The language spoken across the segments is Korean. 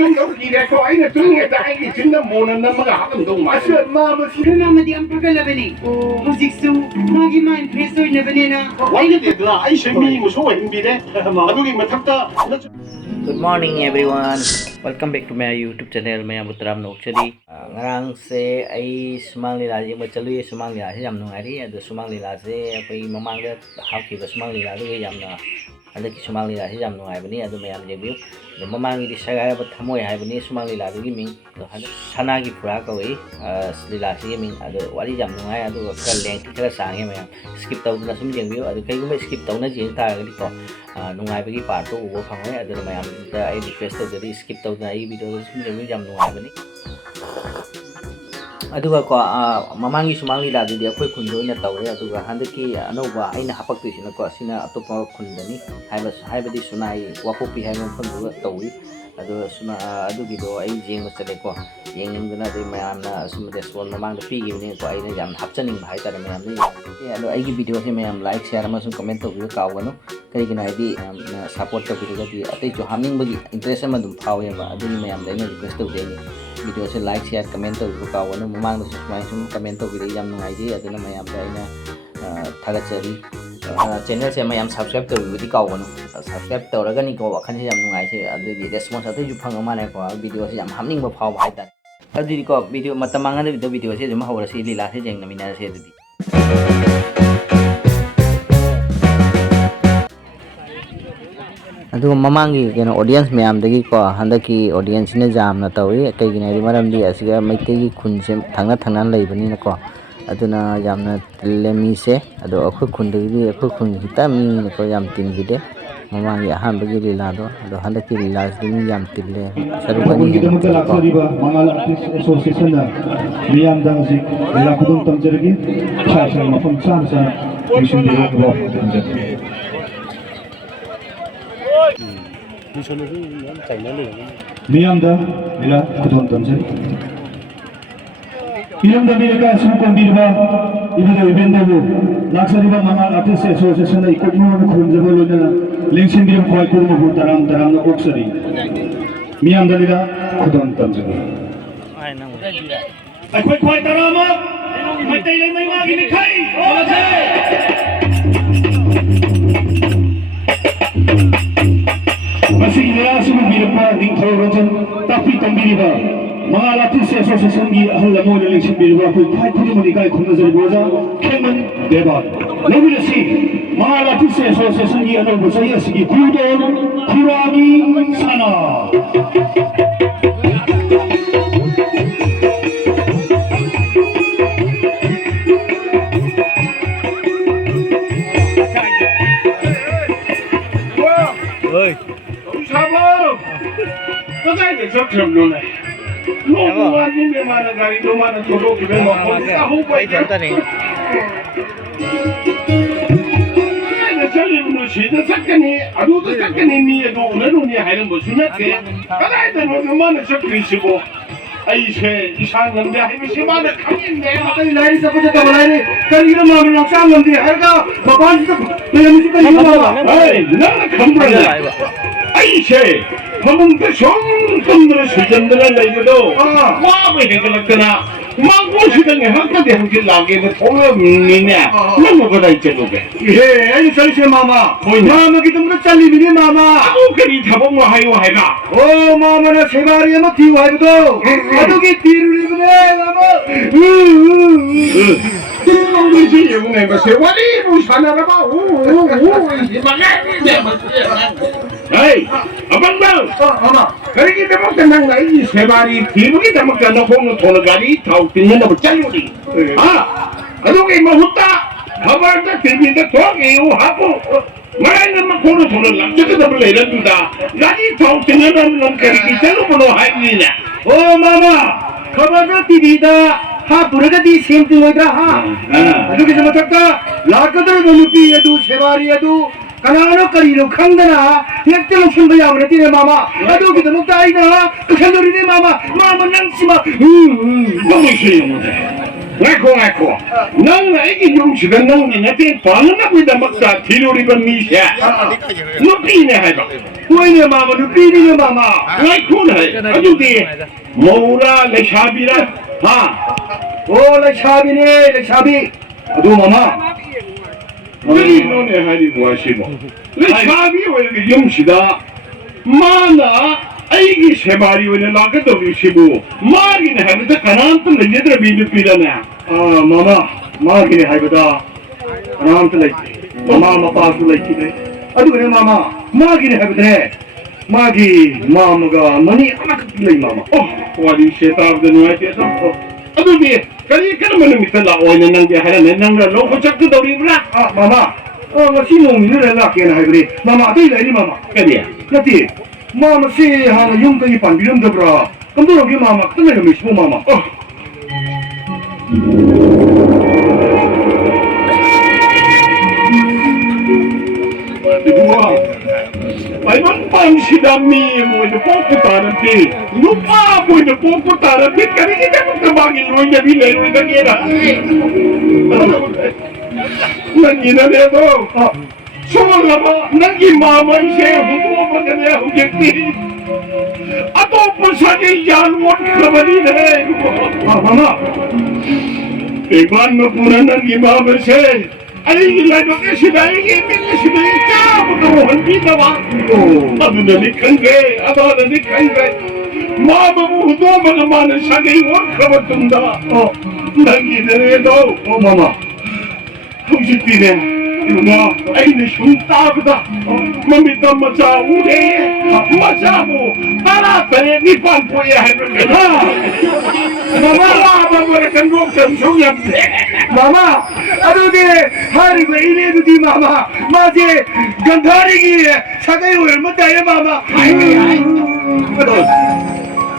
좀 이래서 아이는 등에다 아이기 진짜 모는 넘어가 하면 너무 맛있어. Mama ang pagalabani. Hoziksu, magi man preso na banana. 와이드가 아이 შემ미 무서워 힘비래. 아두기 마탁다. Good morning everyone. Welcome back to my YouTube channel. मैं Abutram Nokchari. Ngarang se ai sumang lila ji ma chalui sumang lila se yam nungai ri adu sumang lila se koi mamang da hapki ba sumang lila du yam na anda ki sumang lila se yam nungai bani adu mayam review do mamang di sagai ba thamoi hai bani sumang lila du gi ming do sana gi pura ka wei lila se ming adu wari yam nungai adu ka leng ki kala sang he mayam skip taw na sum jeng view adu kai gum skip taw na jeng ta ga di ko nungai ba gi part to ubo phangoi adu mayam da ai request taw di skip taw na ai video sum jeng yam nungai bani aduga ko mamangi sumangi la di akhoi khundu na tawre aduga handaki anova aina hapakti sina ko sina atopa khundani haibadi sunai wakopi hai mon phundu tawi adu suna adugi do ai jeng ma chale ko jeng ngana de mayam na sumade son mamang da pi gi ni ko aina jam hapchaning bhai tar mayam ni adu ai gi video se mayam like share ma sun comment to ka wano kai gina ai support to video di atai jo haming bagi interest ma dum phawe ba adu ni mayam da ina request to de ni video se like share comment to ka wano mamang da sumai sum comment to video jam ngai ji adu na mayam da ina thagat chari channel se mayam subscribe to video ka wano subscribe to ra ga ni ko wakhan se jam ngai se adu di response atai ju phang ma ne ko video se jam hamning ba phaw bai ta adu di ko video matamang na video se jum hawra se lila se jeng na mina se adu di aduga mamangi kena audience mayam dagi ko handaki audience ne jam na tawi kai gina ri maram di asiga maite gi khun se thangna thangna leibani na ko aduna jamna lemi se adu akhoi khun dagi akhoi khun kita mi ne ko jam tin gi de mamangi han bagi lila do adu handaki lila ding jam tille sarugani kita muka laksariba mangal artist association na miyam dang zik lila kudung tamjergi sai sai mafam san sa mission di ro tamjergi miyam da lila kudung tamjergi ilam da birka sumkon birba ibada ibenda bu laksariba mangal artist association na ikot mo khunjaba lona lingsin biram khoi kurmo bu taram taram na oksari miyam da lila kudung tamjergi ai khoi khoi tarama mai tai lai mai ma gi ni khai ola che masih ila sumu birpa ding thau rojan tapi tambiriba mangal artist association gi ahal lamo le lingsin birba khoi khai khuri mani kai khunna jari boja kheman deba lobile si mangal artist association gi anol bosai asigi khudon khuragi sana Subscribe no này, nó qua những cái mà là cái đồ mà là đồ đồ cái mà không quay cái này là chơi những đồ chỉ là sắc cái này, à đồ là sắc cái này nhiều đồ, mấy đồ nhiều hay là một số nhất cái này là nó mà là sắc cái gì bộ, ai chơi sang ngân đây hay mấy mà là không nhìn đấy mà cái này sao có thể tao lại đi, cái gì mà mình làm sang ngân thì hay cả, mà bạn sao bây giờ mình cái gì mà, ấy, nó là không phải là ai chơi 한번도 정성들의 수전들을 내고도 마음에 해결했거나 망고시등에 한까지 한길 나게 통역이냐 너무보다 있지 그게 예 아니 설세 마마 마마 기둥도 잘리미니 마마 아무 그리 잡아모 하요 해라 오 마마나 세 마리에 막 뒤고 하고도 아도기 뒤를 입으네 마마 똥이지 영내 뭐 세월이 무산하라 봐 오오오 이만해 에이 아방방 마마 그러기 때문에 난 이 세 마리 뒤무기 때문에 너 공로 돌아가리 다 웃기는 너 잘리오리 아도기 뭐 헛다 가발다 들빈다 도와게요 하고 말하는 막 공로 돌아가 저기다 불러 이런다 나니 다 웃기는 놈 그리기 잘로보노 하이니냐 오 마마 가발다 TV다 हाँ पुरेगा the same thing होइद्रा हाँ अदु के समझता लाकदर दोनुपी यदु सेवारी यदु कनानो करीनो खंगना एकते लक्षण भया हमने तीने मामा अदु के तमुक्ता आइना कखंदोरी ने मामा मामा नंसीमा 너무 싫어요 ngako nang na iki yung sidan nang ni natin paano na kuida magka tiluri ba misya nupi ne hai ba Uy niya mama, nupili niya mama. ngako na adu di maura le shabira ha Oh, nagsabi. Ado mama. Wali no ne hari buwashi mo le shabi wali yung sida mana aigi shebari wali lagado bishibu mari ne hai da kananta le yedra binu pilana Ah, mama. Magini haibada. Anam tulay. Mama mapasulay kite. Ado ne mama. Magini haibada. Magi mama ga mani anak tulay mama. oh wali shetab da nuai te oh adu di kali kan mana mitala o ne nang dia hara ne nang ra lo ko chak da ri bra Ah, mama. Oh, ngasi mo minura la kena haibada. Mama atoy lay ni mama. kali Nati. Mama si hana yung kay panbilam da bra. Kamdo gi mama tulay na mismo mama. oh Dua. Memang pangsi dami mo ito po putaran di. Lupa mo ito po putaran di. Kami kita magkabagin mo niya bilay mo na gira. Nangina na ito. Sumala ba? Nangimamay siya. Huwag mo ka niya hugiti. Ato po sa niyan. Huwag ka ba din eh. Ah, mama. Iban mo po na nangimamay siya. Ay, ilano ka sila, iibig ka sila, ikaw, magkaroon ginawa. Ano nalikan ka eh, ano nalikan ka eh. Mama mo ito, mga manas sa gaywan ka matunda. Oh, Nangina na ito. oh mama. Kung si Pine, ina, ay nasunta ko na. Mamita masa uli, masa mo, taratay, ni pampuyahan mo ka na. Mama, mamarekan mo ka suyap. Mama, ano di hari ko ini di mama. Maje gandhari ki sagai hoy mataya mama. Ay,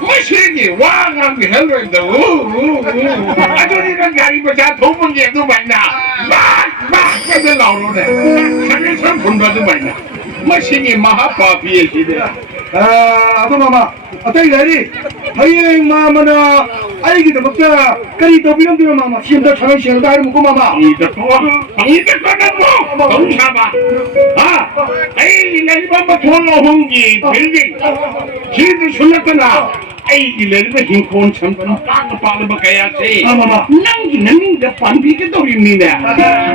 Masih wang ang hello da. Ano ni nang gari ba sa thumon ye du bai na. Ba ka de lao lo de. Sagai sam phun ba du bai na. Masih ni maha papi ye si de. Ah, apa mama? Atay gari. Hayeng mama na ay kita magka kari to bilang di mama. Siyempre sa siya dahil mo ko mama. Ito ko. Ito ko na mo. Kung sama. Ha? Ay, ilay ba matulong hongi building. Sino sunat na? Ay, ilay ba hingkon sampan paano ba kaya si? Mama. Nang depan bikin to rin nila.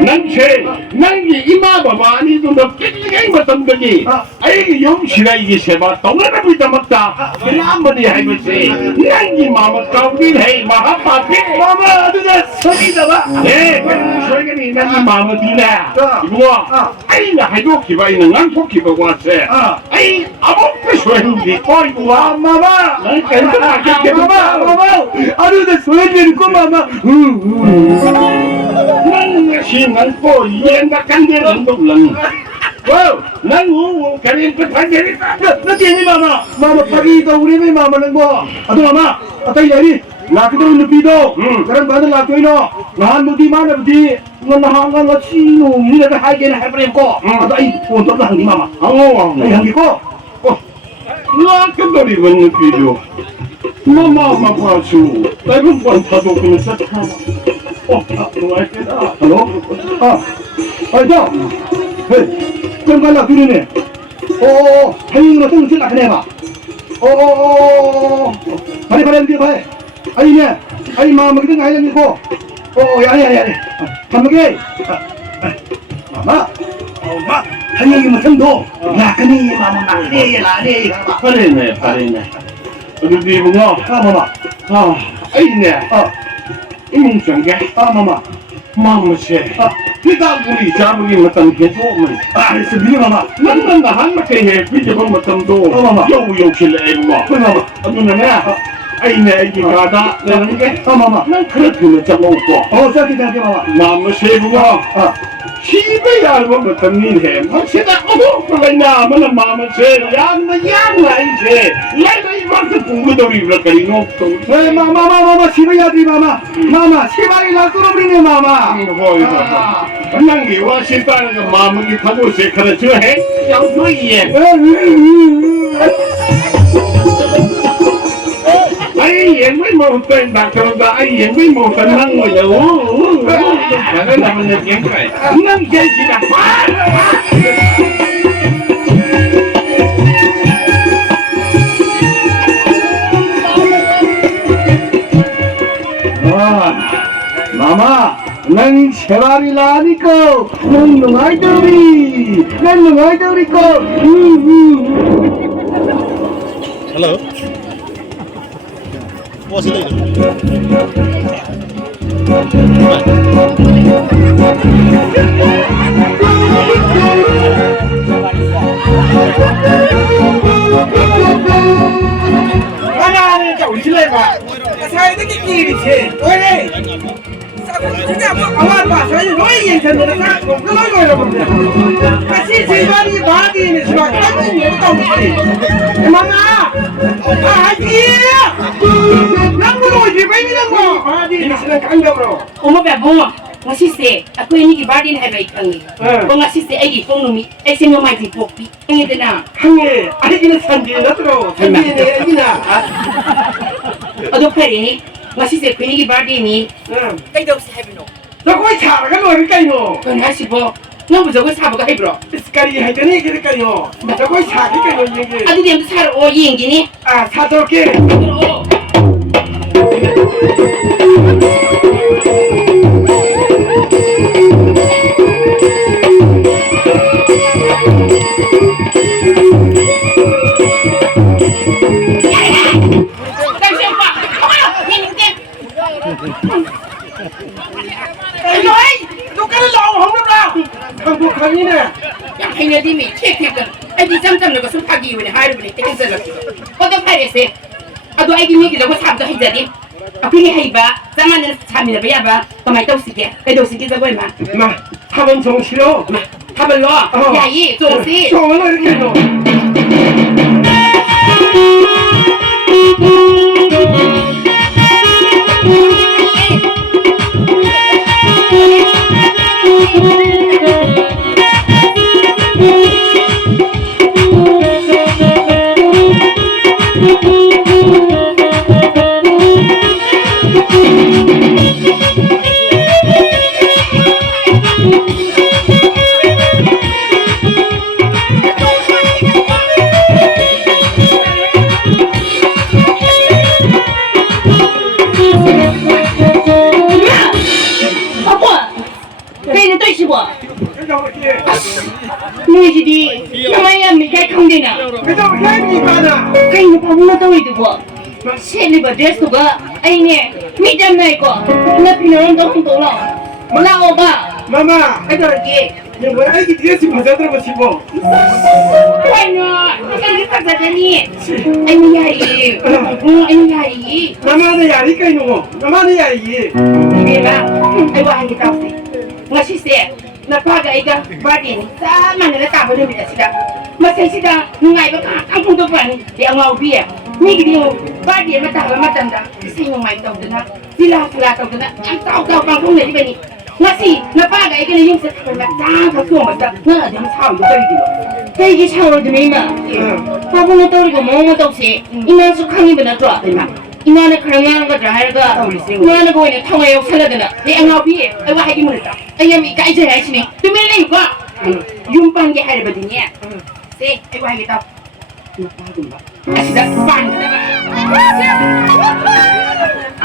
Nang ima baba ni to na kikigay matambali. Ay, yung sila iiseba. Tunga na kita magta. Kailangan niya ay masi. Nang ima magkawin ay mahapapi. Mama, ano na sabi na ba? Eh, soy kanina ni mama dila. Ibu mo, ay nakayo kiba inangan ko kiba wase. Ay, abok pa soy hindi ko ibu mo. Mama. Ay, kaya na nakakit Mama, mama. Ano na sabi ko mama? Nang nasinan ko, yan na kandilang lang. Wow, nang kanin pa tayo Nanti ni mama. Mama pagi daw rin may mama lang mo. Ato mama, atay lari. Laki daw lupido. Karang ba na laki no? Nahan mo di mana di nga nahangan at sino. Hindi na kahagay na hebrem ko. Ato ay punto lang ni mama. Ay hangi ko. Nakakadali ba ng video? Mamamapaso, tayo bantado ko na sa kama. Oh, tuwag ka na. Hello? Ay daw. Hey, kung ba laki rin eh? Oo, haying matong sila kanema. Oo. Pare hindi ba eh? Ay niya. Ay mama magiging hayang ko. Oo, yan. Kamagay. Mama. Ma, hayang matando. Nakani mama nakani. Pare na. Ano di mo nga? Mama. Ay na. Imong sangga. Mama. Mama siya. Kita buli siya maging matangkit mo. Sabi niyo mama. Nandandahan na kayo. Pwede bang matando? Mama. Yaw sila eh mo. Mama. Ano na nga? Ay na ay kikata. Nanangga. Mama. Nang karat ko na siya mo ko. Sakit mama. Mama siya mo. Siba yan mo matangin he. Magsina ako palay naman ang mama siya. Yan na siya. Yan na ibang sa pungo daw ribla kalinok to. Eh, mama, siapa ya di mama? Mama, siapa yang laku rin niya mama? Boy, nang iwa si ta ng mama ni pamo siya kada siya he. Yang mo iyan. Ay, yan mo mau tên bạc rồi bà ai hiện với một phần năng rồi đâu mà nó làm mình nhận vậy năng chơi chỉ là phá Mama, nang sherari lari ko, nang nungai dauri ko. Hello. What's it 하나는 자 우리 봐 사회적인 일이지 왜 아마 봐 사실 너희 얘기는 다 그런 거예요 보면 다시 제발이 바디는 지금 깜짝이 못하고 엄마 아기 남부로 이제 왜 이런 거 바디는 지금 깜짝으로 Uma beboma, ngasi se, aku ini gibardin hebat kangi. Ngasi se egi pongumi, esi no mai popi. Ini dena. 항해 아기는 산지 나더러 산지네 아기나 Ado peri, ngasi se kuni gibardin ni. Kay daw si hebat no. 너 거기 잘가 너 까이노 Kung hasi bo, nga buzo ko sabo ka hebro. 스카리 하이더니 그럴까요 너 거기 잘가 너 얘기 Ado di ang sar o yengi ni. 아 사도께 Oo. 한국항이네 Yang hanya di mi cek kan. Adi jam-jam na ko sun pagi wani hari bani tekin zalak. Ado pare se. Ado ai di mi ki da ko sab da hijadi. Aku ni haiba, zaman na sami na ba ba. Kamay daw sige. Kay daw sige sa boy ma. 마 하면 정시로 Ma, habal lo. Yayi, so si. 좋은 이렇게 너 Ni jadi, namanya Mika Kandina. 그저 괜히 많아 Kain pa mo daw ito ko. Sili ba dress ko ba? Ay ni, mi jam na ko. Na pinaron daw ko lang. Wala ko ba? 마마 Ay daw ki. 뭐 아기 뒤에서 맞아들어 보시고 Ay no, kan kita sa dani. Ay ni yari. Ay ni yari. 마마는 야리까 이놈 마마는 야리 Di ba? Ay wa ang kita si. Ngasi se. Napaga ida badi ni. Sama na ta ba ni sida. Masay sida ngai ba ka ang punto pa ni. Di ang mau biya. Ni gidi mo badi mata ba matanda. Sino mai taw dana. Sila taw dana. Ang taw pang kung ni ba ni. Ngasi napaga ida yung sa ta ka so mata. Na di mo saw yu dai di. Kay gi saw ro di ma. Pa bo na taw ri ko mo mo taw si. Ina su khang ni ba na to a ma. Ina na kharanga ga dra ga. Ina na ko ni thong ay sala dana. Di ang mau biya. Ay wa hai mo ta. Ay mi kai jai ai ni. Tu me nei ko. Yung pang gi hai ba di ni. Se ay wa hai ta. Asida pan na ba.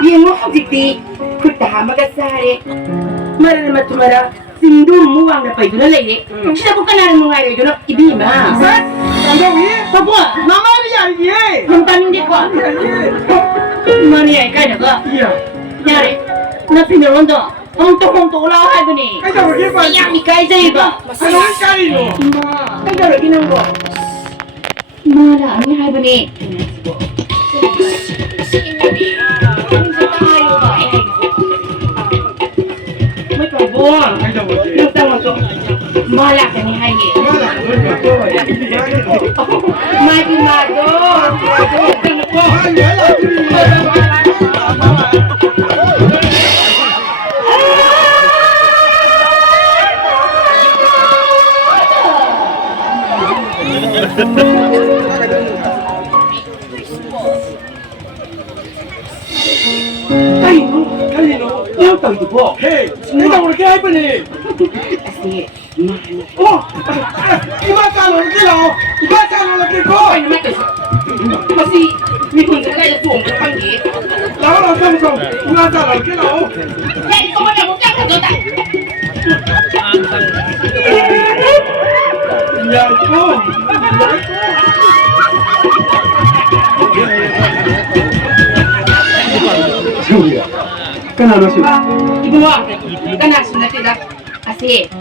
Yung mo hagiti. Kuta magasare. Mara na matumara. Sindur muwang na pa ito na lay. Sila ko kanaran mo nga rin ito na ibima. 셋 감독이 Papo, 마마는 야리 ang tanong ko. Mani ay kaya na ka. 이야 Nyari, na pinaron to. Ang tukong tula ay ba ni? 그저 우리 봐 Kaya mi kaya sa'yo ba? 하나 까이노 Ma, kaya rin ginang ko. Mara, ang ay ba ni? May pabong. 그저 뭐지 Yung tama to. Mala ka ni Haye. 마마 Mati Mado. Ano ko? tao itu po. Hey, ini dah boleh kaya apa ni? Asyik. Oh, iba calon lagi lah. Iba calon lagi ko. Kau ini mata sih. Masih ni pun saya suam panggil. Lalu lah kamu kau. Iba calon lagi lah. Jadi kau mana mau cakap tu tak? Ya ko. 승기야, 끝나는 시. Ibu awak kan asal nanti dah. Asyik.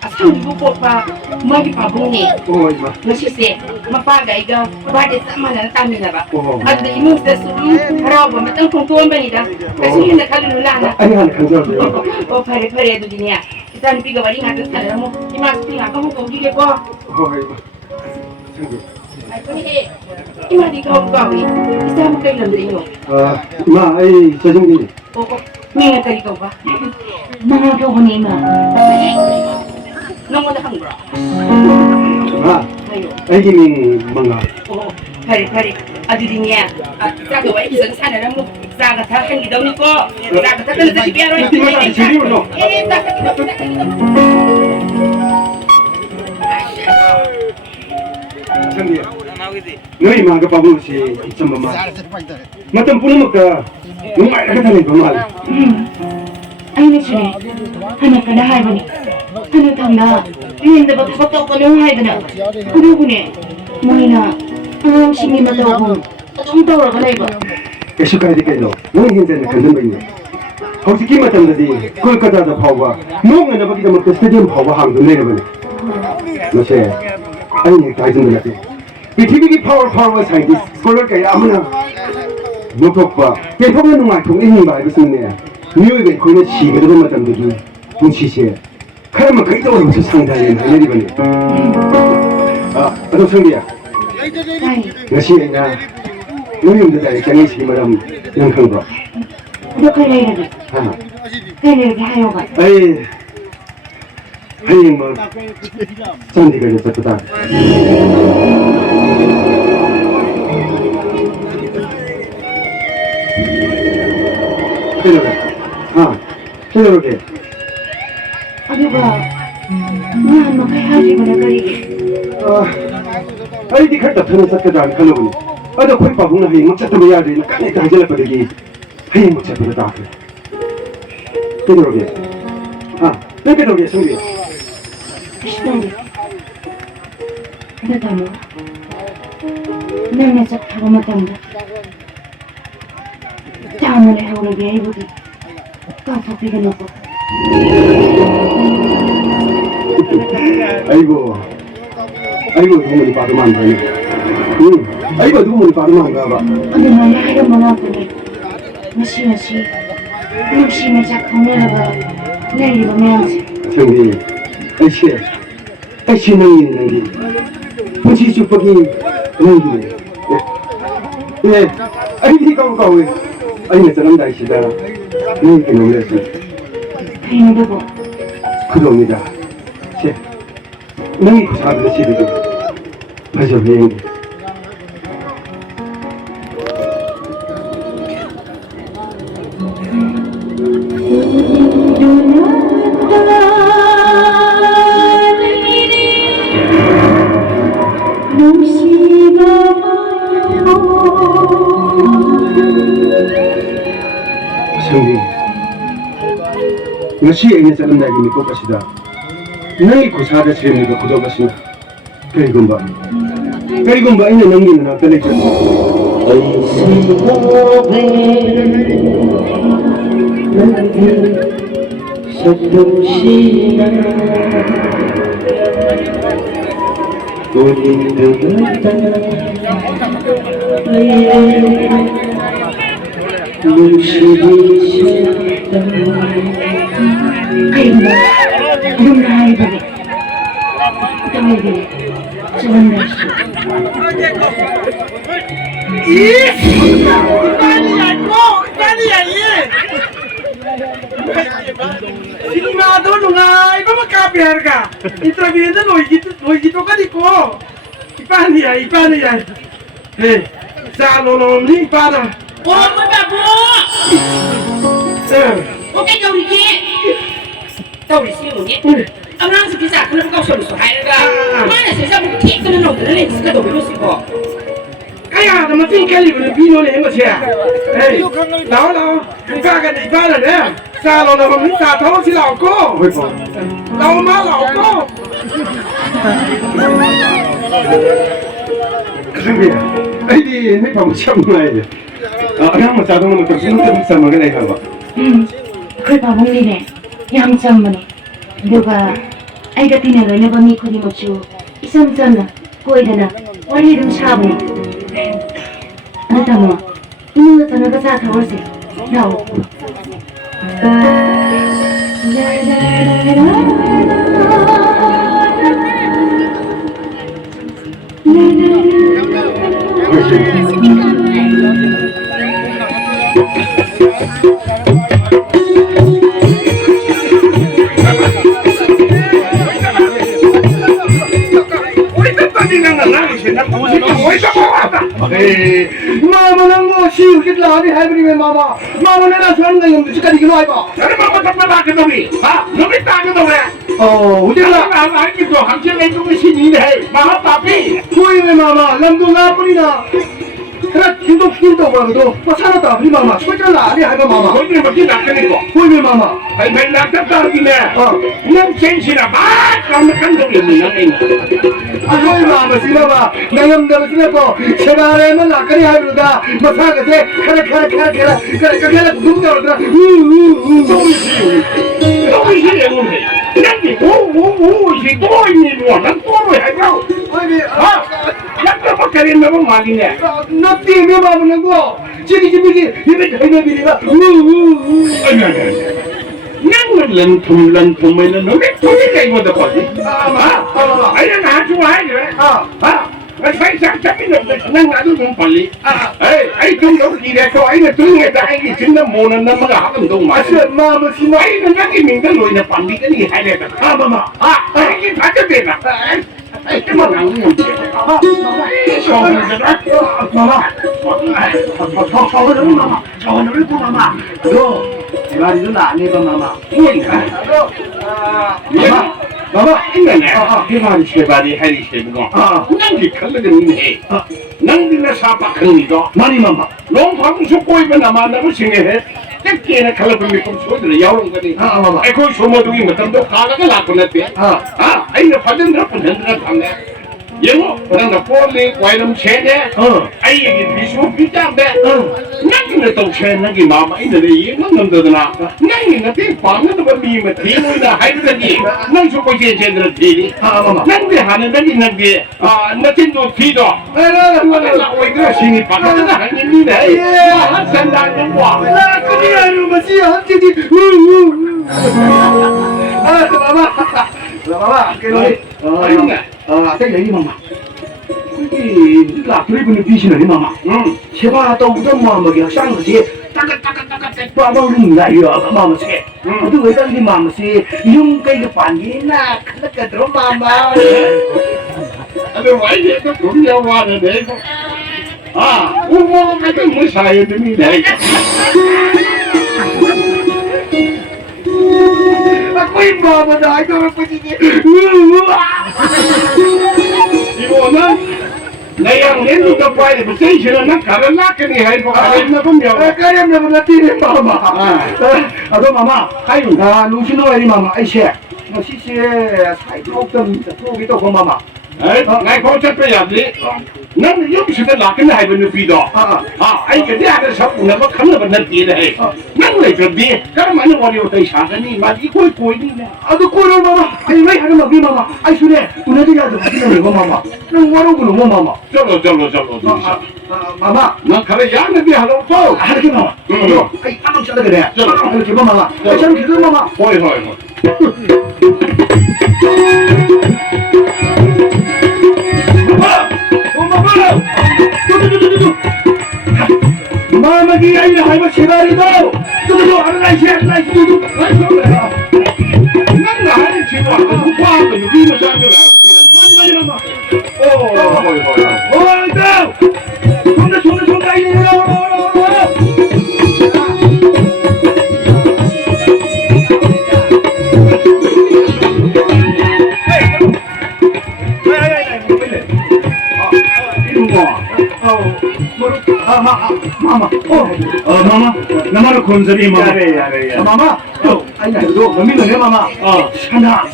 Asal ibu papa magi pabung ni. 어, 이마. Masih sih. Mapagai ga. Bade sama na tamin na ba? Oo. At imu sa sulu. Haraw ba matang kung tuwan ba ni dah? Kasi yun nakalulula na. 아니, 하나 간절해요. O pare do dinia. Kita ni piga balik ngatur sana mo. Imas pinga kamu kau gigi ko. 어, 이마. 승기. Ay ko ni ima di kau kau ni. Isa mo kay lamdri mo. 이마, 아이, 저승기. O ni nga kay kau ba? Mga kau ko ni ima. Nung mo na kang bro. 아, Ayo. 애기민 망가. O pare. Adu dinia. At saga wa isa sana na mo. Saga ta kan gidaw ni ko. Saga ta kan sa kibiyaro. 이마, 지리로 너. 승기야. 너희 망가 바보시 좀 마. 맞던 뿌는 먹다. 정말 이렇게 되는 거 말. Ayun siya hanap ka na hay ba ni? Hanap ka na. Hindi ba kapag ka nung hay ba na? Kudo ko ni. Muna na. Ang singi mataw ko. At ang tawag ka na iba. 계속해야 되겠노. 너희 현재는 간는 거있네. 혹시 기마탄들이 꼴까다도 파워가 농에 나가기도 막 스타디움 파워 항도 내려보네. 너시 아니 다이슨 거야. 이 TV기 파워 사이언티스트 스콜러까지 아무나 목표과 대포가 농아 통일이 말고 쓰네. 뉴욕에 거기 시계도 맞담들이 분치시에 그러면 거기도 무슨 상당히 내리거네. 너 성기야. Ay, 너시냐? 누님들 다 장애식이 말하면 영хан 거. ano ka rin na? 아, Kaya rin hayo ka. 아이, 아니 뭐 짠디가 있었다. 그러게. Ano ba? Nga, makahari mo na kayo. 아이 니 갈다 편한 삭제도 안 가려고. 아저 코이 바보나 하이 못 찾다 뭐야 돼. 까네 다 잘라 버리기. 하이 못 찾다 버렸다. 그러게. 그러게 성비. Gusto mo. Ano tamo? Nang nasa kamatanda. Tamo na hawa na biyahe buti. Kapapigan ako. 아이고 누구니 빠르만 가네. 아이고 누구니 빠르만 가봐. Ano na lahat ang mga ako ni. Masi. Nagsimay sa kamera ba? Nailimang 형님, 아씨 능이 혹시 축복이 능이 예, 아니 가고 아니 사람 다시다 능이 놀랬어 kayo na ba? 그럽니다 제 능이 사들 시비도 하죠 비행기 성기 너시 애인 사람 나에게 믿고 가시다 너희 구사하다 지름이가 고정하시나 그리고 봐 이는 넘기는 어떤 Kayo na. Anong nahay ba? Kami din. Sa Wanderso. Sinado nung iba magkapiyar ka. Intravienda no, higito ka di ko. Ipano yan. Eh, sa ano ni ipada. Oh, mo na po! 오케이 저우리기 저우리 시우니 아무랑 스피자 그런 거 없어 하이가 마나 세상 티크는 없는데 스가 더 그렇고 哎呀，他妈真给你们比牛的我钱！哎，老老，你看看你爸了呢？啥老了我们啥头是老公，老妈老公。그래. 아이디 해봐 참 뭐야. 아, 그냥 자동으로 좀 생각 좀 먹게 내 봐. 글바봉리네 양점머니 누가 아이가 티네가 네번 미코니 모추 이섬전나 꼬이드나 원리름 샤부 나타모 이놈의 전화가 자 가볼세 나오 마마는 뭐 시우겠다 아니 할머니의 마마 마마는 나 사는 거 없는데 지금 이거 와봐 나는 뭐 답답하다 그 놈이. 아, 놈이 따그 놈에. 우리가 나 알기도 함께 해주고 신이네. 마마 빠삐. 보이네 마마 남도 나뿐이나 그래 힘도 그래도 뭐 살았다 우리 마마 소절라 아니 할머 마마 거기는 먹기 낫거니고. 보이네 마마 아이 맨 낫답답이네. 그냥 괜시나 막 깜깜한 놈이 없는 아 보이 마마 지나봐 나염대로 지나고 제가 하려면 나까지 할머니가 뭐 사가지 카라 누구냐 놈이 시내 놈이. 난지 오오오시 또 있니 뭐난 또로 해봐. 보이네 아, 약간 막 그랬나 봐 말이네. 너 때문에 마무는 거 지리지미지 입에 대내비리가 나는 런통면은 놈이 통이가 이거다 보지. 아니 나 좋아해 그래. 살짝 잡히는 난 나도 좀 빨리. 아이 좀 이래서 아이는 등에다 아이 진짜 모는 넘어가 하던 동 마시. 마마 심어 아이는 자기 민들로 이제 반비더니 해야 돼. 마마 아이 받아 되나. 아이 좀 나오면 돼. 저거는 마마 너 대가리도 안 해봐 마마 마마 이거네. 대가리 세발이 해리 세부고. 난기 칼르는 해. 난디나 사박한 이거. 많이 마마 롱파고 속고 입에 남아나고 생각해. 떼끼나 칼르분이 좀 소리를 야오는 거니. 마마 아이 그 소모둥이 뭐든도 가다가 나쁘네. 아이는 받은 나쁜 핸드를 봤네. 영어 그런가 폴리 와이름 체네. 아이 얘기 비수 비장데. 나기는 또 체는 게 마마 있는데 이건 넘더나. 나이는 때 방은 뭐 미면 뒤로나 하이든지. 난 속고 제대로 뒤리. 마마 난데 하는데 있는데 나 진도 뒤도. 나 오이가 신이 바뀌었다 하는데. 한 산다는 거. 그게 아니면 한테지 마마 아니네. 때 얘기 마마 그게 라트리분이 비시는 마마 제발 또 우선 마마가 상거지 따까따까따까 빠방은 나요 마마세 그래도 왜 당기 마마세 이런 게 반기나 그렇게 들어 마마 아니 와이에도 돌려와는데 우모 같은 뭐 사연입니다. 거의 마마 나 이거를 보지니 이거는 내가 내가 봐야 돼. 세이션은 나 가를 낚니 해고 가는 거 보면 까리면 나 뛰는 마마 너 마마 아유 나 루시노 에리 마마 아이셰 너 시시에 사이트 없던 속이 또 마마 나 거쳤어야지. 나는 여기서 낚니 해보는 비도. 아이 그 내가 사고 내가 가는 건 뒤에. 나는 왜 그러니? 그러면 어디로 사가니? 맞이 꼬이네. 아도 꼬려 마마 아이 왜 하는 마비 마마 아이 소리 우리도 야도 무슨 이거 마마 너 와로구나 뭐 마마 절로. 마마 나 가래 야는데 하러 또. 하르게 마마 아이 아무 쳐다 그래 이렇게 마마 아이 참 기도 마마 호이. 마마기 아이가 할머 제발이도 뚜두두 아르라이시 뚜두 난 나를 지금 누구하고 누구를 사줘라. 많이 마마 호이. 손 가이네 마마 나만을 건설이 마마 야래 마마 아니 나도 범인은 마마 사나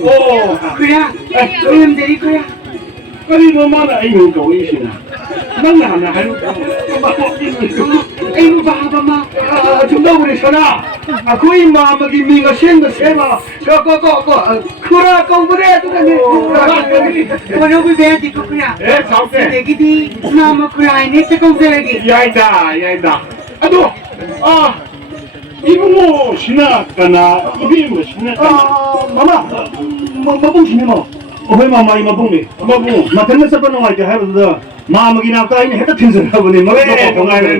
오 그야 오염들이 그야 아니 너만 아이고 거이시나 나는 하나 하는 아이고 바바마 정답으로 사나 거의 마마기 미가 생거 세마 거거거거 그라 거부래 뭐라고 배지 그야 에 사오세 내기디 나무 그라이네 세공세기 야이다 아도 이거 신나까나 이게 뭐 신나까나 마마 마봉시네 뭐 어허이 마마 이 마봉네 마봉 마텐나 사바노 할때 하면서 마마기 나까이네 해다 텐서라고네 왜 동아래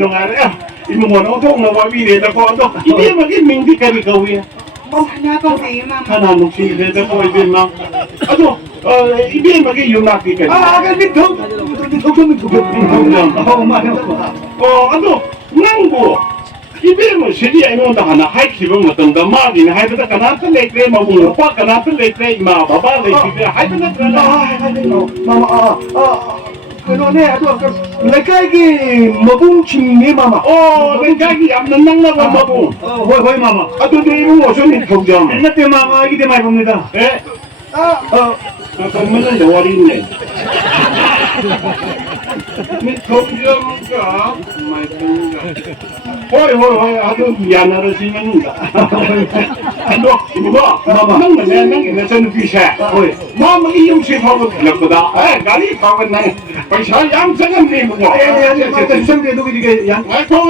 이거 뭐 어떻게 와 위에다 거도 이게 뭐게 민디까지 거위야 하나 공세 마마 하나 녹시 되다 거이지만 아도 이게 뭐게 유나기까지 근데 아도 난고 이게 뭐 시리아 이놈다 하나 할 기분 어떤 거 말이네 하이브다 가나트 레이트레 뭐 빠 가나트 레이트레 마 바바 레이트레 하이브다 가나 마마 그러네 아주 내가기 마봉치네 마마 내가기 얌는 낭나고 마부 허이 마마 아도 내 이거 어쩌니 통장 옛날 때 마마 이게 많이 봅니다 에? 그러면은 너와리 있네 네 통장가 호이 아주 미안하러 지면다 너 이거 마마 내 저는 비싸 호이 마마 이 음식 하고 들렸거다 가리 타고 나 पैसा 양성은 네 뭐고 선배 누구 이게 양 에코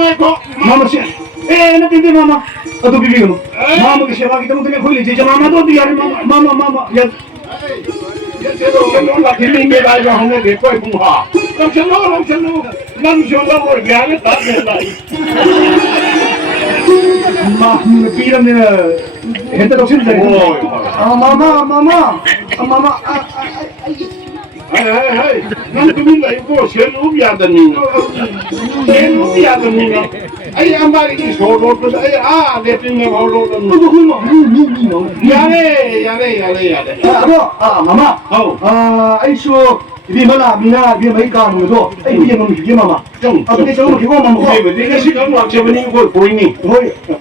마마 씨 나 근데 마마 또 비비고 마마가 세바기 때문에 홀리 제자 마마도 어디 야리 마마 야 제가 올라 딜링게 가지고 하는 게 거의 공화 럼천로 남쇼로 뭘 배하게 다 된다 비람네 했다 독신 자리 마마 헤이 난 그민가 이거 셀루비아다니가 아이 안바리 소로도 내 핑네 홀로도 야래 마마 아이쇼 이게 뭐라 미나 이게 뭐니까 뭐도 이게 뭐 이게 마마 근데 저거 이거 마마 내가 시간 막혀버니 이거 보이니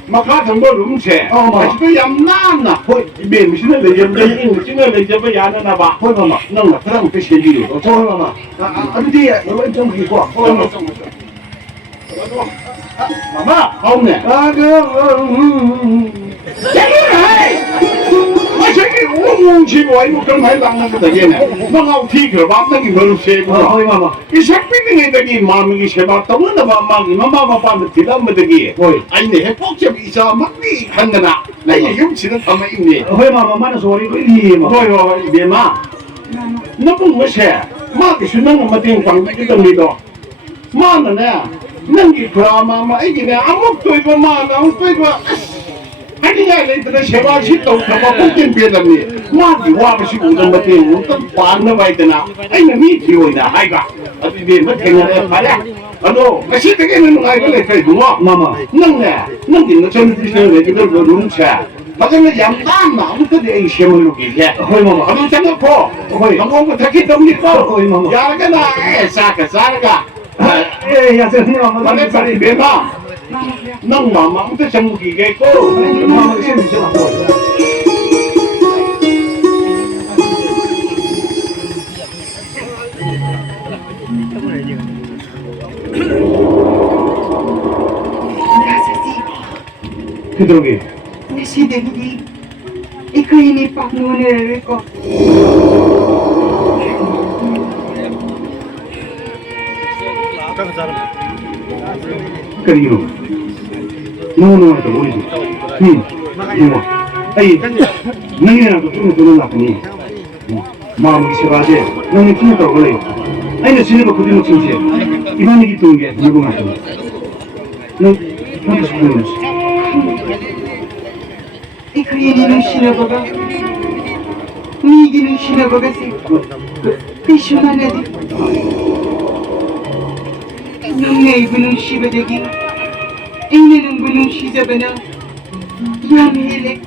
막하 정보 룸체 아직도 얌나나 호이 이게 무슨 레전드 무슨 레전드 야나나 봐 호이 마마 넌 그럼 그 시기로 저 마마 근데 이거 좀 이거 마마 없네 저기 오뭉치고 이거 그럼 말 당는 거다 얘네 너가 티그 밥나기 별로 세고 허이 마마 이 색빛이 되기 마음이 세바 떠는다 마음이 마마 밤에 뒤담을 되기 아니네 핵복잡 이사 막니 한다나 나 이게 염치는 담아 있네 허이 마마 만나 소리 이리 마 호이 이베마 너무 뭐세 마기 수능은 마ting 방기 정리도 마는네 능기 드라마마 이게 아무것도 이거 마나 아무것도 이거 아니야 레이트는 세바시 또 그거 뽑긴 비었니 마기 와버시 우선 마ting 우선 반나 와이드나 아이는 미티오이다 하이가 어디 내 마팅을 해봐라 아도 다시 되게는 아이가 레이트 누워 마마 능기 너 전에 비슷한 레이트들 그 룸차 하지만 양반나 아무것도 내 시험을 놓기게 허이 마마 아도 생각고 한번 특히 dom니까 야가나 사가 야 선생님 마마 만에 빨리 내놔 넌 마마부터 정국이겠고 마마 지금 좀 그러게 시대기 이크이니 박노네를 거 그리고 너무너무 모르지 이거 아이 너희랑도 좀 들어놨더니 마음이 세가지 너희 팀도 그래 아니 지네가 그대로 친지 이번 얘기 듣는 게 누구 같아 너 하고 싶은 거 이크이니는 시나고가 미기는 시나고가 세 비슈만하디 너네이브는 시바되기 이내는 분은 시자바나 야미헬레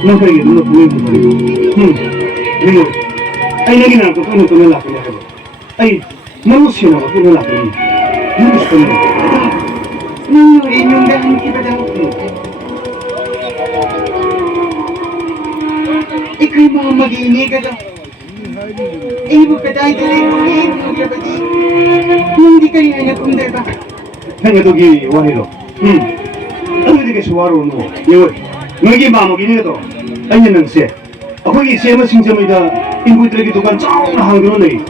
Nang kaya dulu punya bukan? Dengar, ay lagi na ako kung ito lalaki na ako. Ay, manusia na ako kung lalaki niya. Manusia ka na. Nang inyong dahan kita daw. Ika'y mga mag-iingi ka daw. Ibo ka dahil dalay mo rin mo gabati. Nang di kayo na kung diba. Hanga to gi wahilo. Ano di ka suwaro no? Yun. 너기 마먹이네도 아니는세 거기 세마 신점이다 인부들에게 두간 짱나 하거네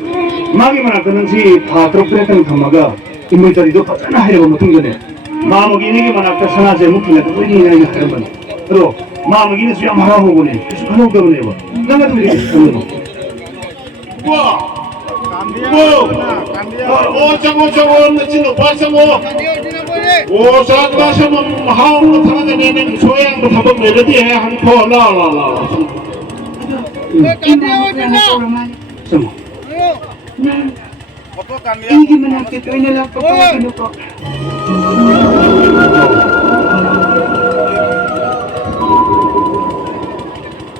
마기만 하거는지 다 들어버렸던 감마가 인부들이도 빠져나 하려고 못한 거네 마먹이네기만 아까 선하제 묵히네도 어디냐 하려면 그리고 마먹이네 수야 말하고 보네 하는 거네 뭐 나가도 이렇게 하는 거 와 오자오자오 진노 바사모 오자가 샤모 하우 타가는 소양 타범 내려디 한코 라라라 sama Hindi man natin ito na lang kapag ko.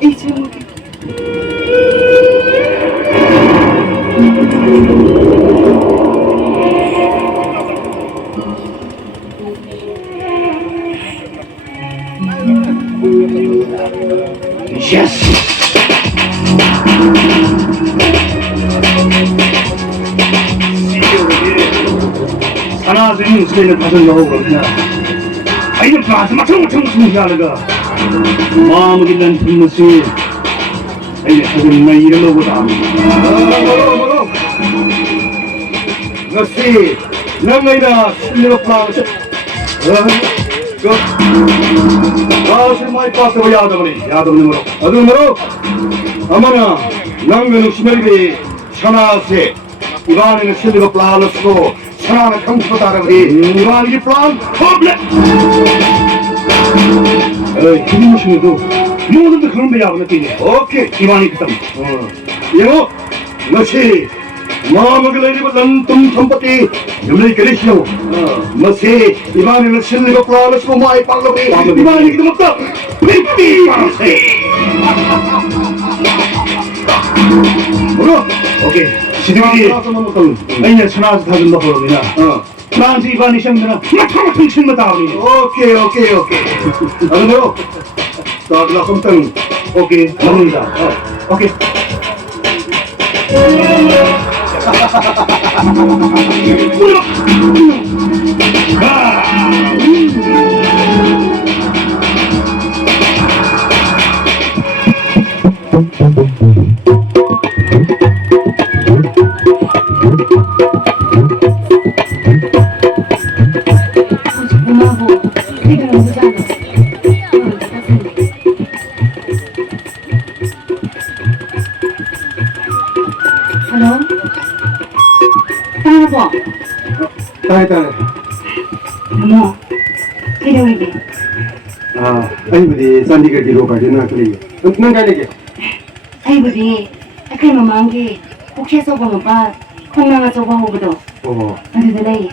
Isa mo. Yes. 하나 생긴 수레는 다들 나오고 그냥 아이는 봐서 맞춰 승리하다가 마음을 잃는 분무시 아이는 하긴 나 이런 거보다 너씨 너희나 슬리가 플라우스 많이 봤어 야दव는 뭐로 아마나 남면은 시mer이 천하세 이반에는 슬리가 플라우스고 천하는 강수도 알아버리 이반이 플라우 컴플렉 힘무심에도 모든들 그런 배야 느끼니 오케이 이반이 그땀 이거 너씨 마음을 내리고 넌tum সম্পত্তি এমনি করেছিল মসে ইমানের ছেলে প্লান সময় পাগলবে ইমানের কিন্তু মত পিপি মাসে বলো ওকে 시들이 아니야 천하에서 다 준다 그러냐 프랑스 이반이 생기나 마탕마탕 친다 다음이 오케이 아니요 나도 컴퓨터 오케이 먹는다 오케이 Hello? Tama po. 따해 Ano? Kailangan 아니 부디 산디가 뒤로 가지나 그래 넌 가야게 Ay, budi. Akay mamanggi. Kukya sa mga pa. Kung nga sa mga hubudo. Ano dalay?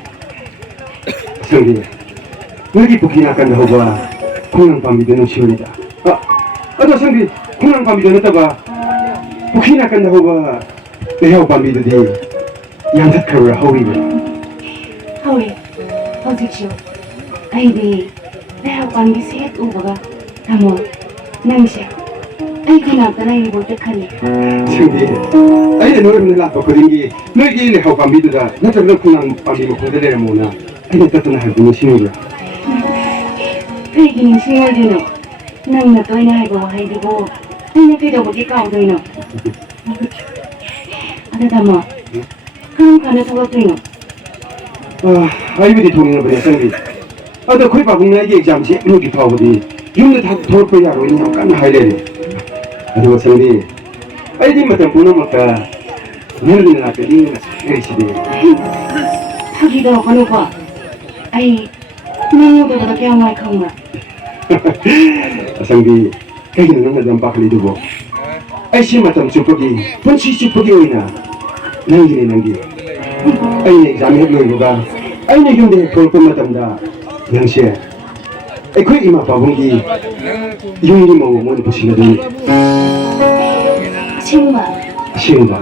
상디 여기 부키나간 나오가 공항밤이 되는 시원이다 너 상디 공항밤이 되었다가 부키나간 나오가 내하밤이 되디 양탁하라 하우리가 Hoy. Howzik siyo. Ay, di. Dahil kung gisiyat ubaga. Tamo. Nang siya. Ay, kinabtalay ni Bote Kali. 상디 아니 너를 나도 그린기 너기 내하밤이 되다 나처럼 공항밤이 먹고 되려면 뭐나 아니 따뜻한 하고 신이야 Ay, ginisingol din o. Nang natoy na ay buhay di ko. Ay, nakidabog ikaw doy no. Ano tamo? Kung ka na sa wato no? 아이들이 동행을 보내 상디 너 거기 봐본 나에게 잠시 이렇게 봐보디 용도 다 돌보야로 그냥 깐 하이래 그리고 상디 아이디 맞다 보는 것까 너는 앞에 있는 것이 Hagido ako no pa. Ay, nangyudo ba kaya may kang na? 상디 거기는 너가 좀 박을리 두고 아이씨 맞다 쭈뻑이 분치 쭈뻑이 오이나 ꯅꯪꯒꯤꯅꯦ ꯅꯪꯒꯤ ꯑꯩꯅ ꯑꯦꯛꯖꯥꯝ ꯍꯦꯛ ꯂꯣꯏꯕꯒ ꯑꯩꯅ ꯌꯨꯝꯗ ꯍꯦꯛ ꯊꯣꯛꯂꯛꯄ ꯃꯇꯝꯗ ꯅꯪꯁꯦ ꯑꯩꯈꯣꯏ ꯏꯃꯥ ꯄꯥꯕꯨꯡꯒꯤ ꯌꯨꯝꯒꯤ ꯃꯧ ꯑꯃ ꯑꯣꯏꯅ ꯄꯨꯁꯤꯜꯂꯗꯣꯏꯅꯤ ꯑꯁꯦꯡꯕ ꯑꯁꯦꯡꯕ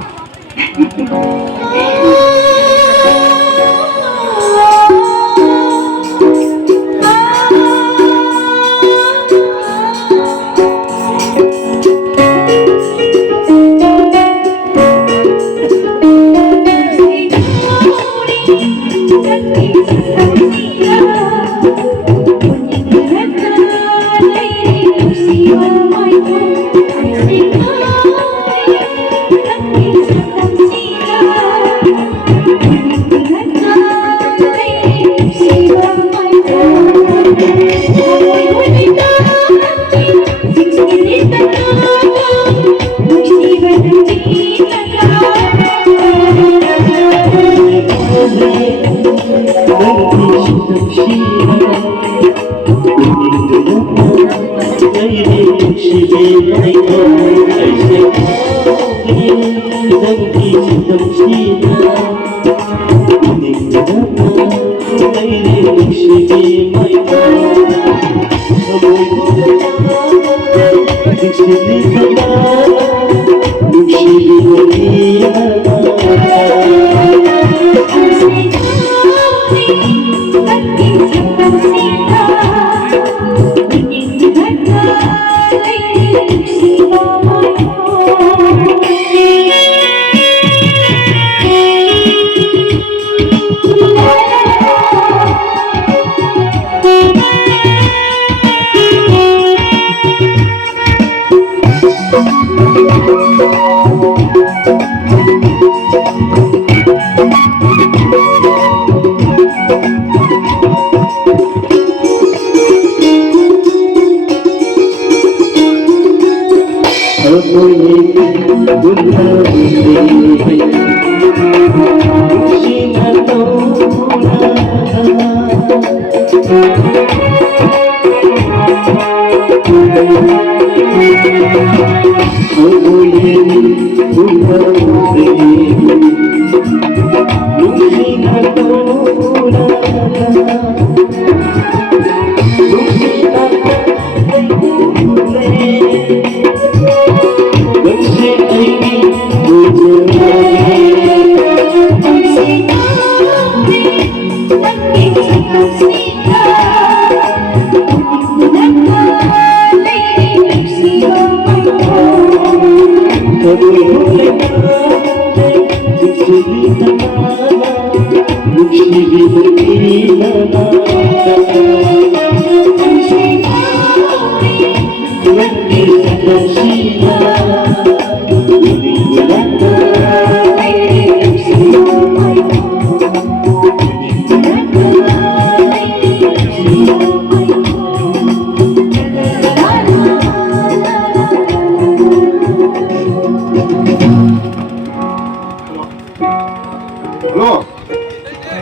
Halo,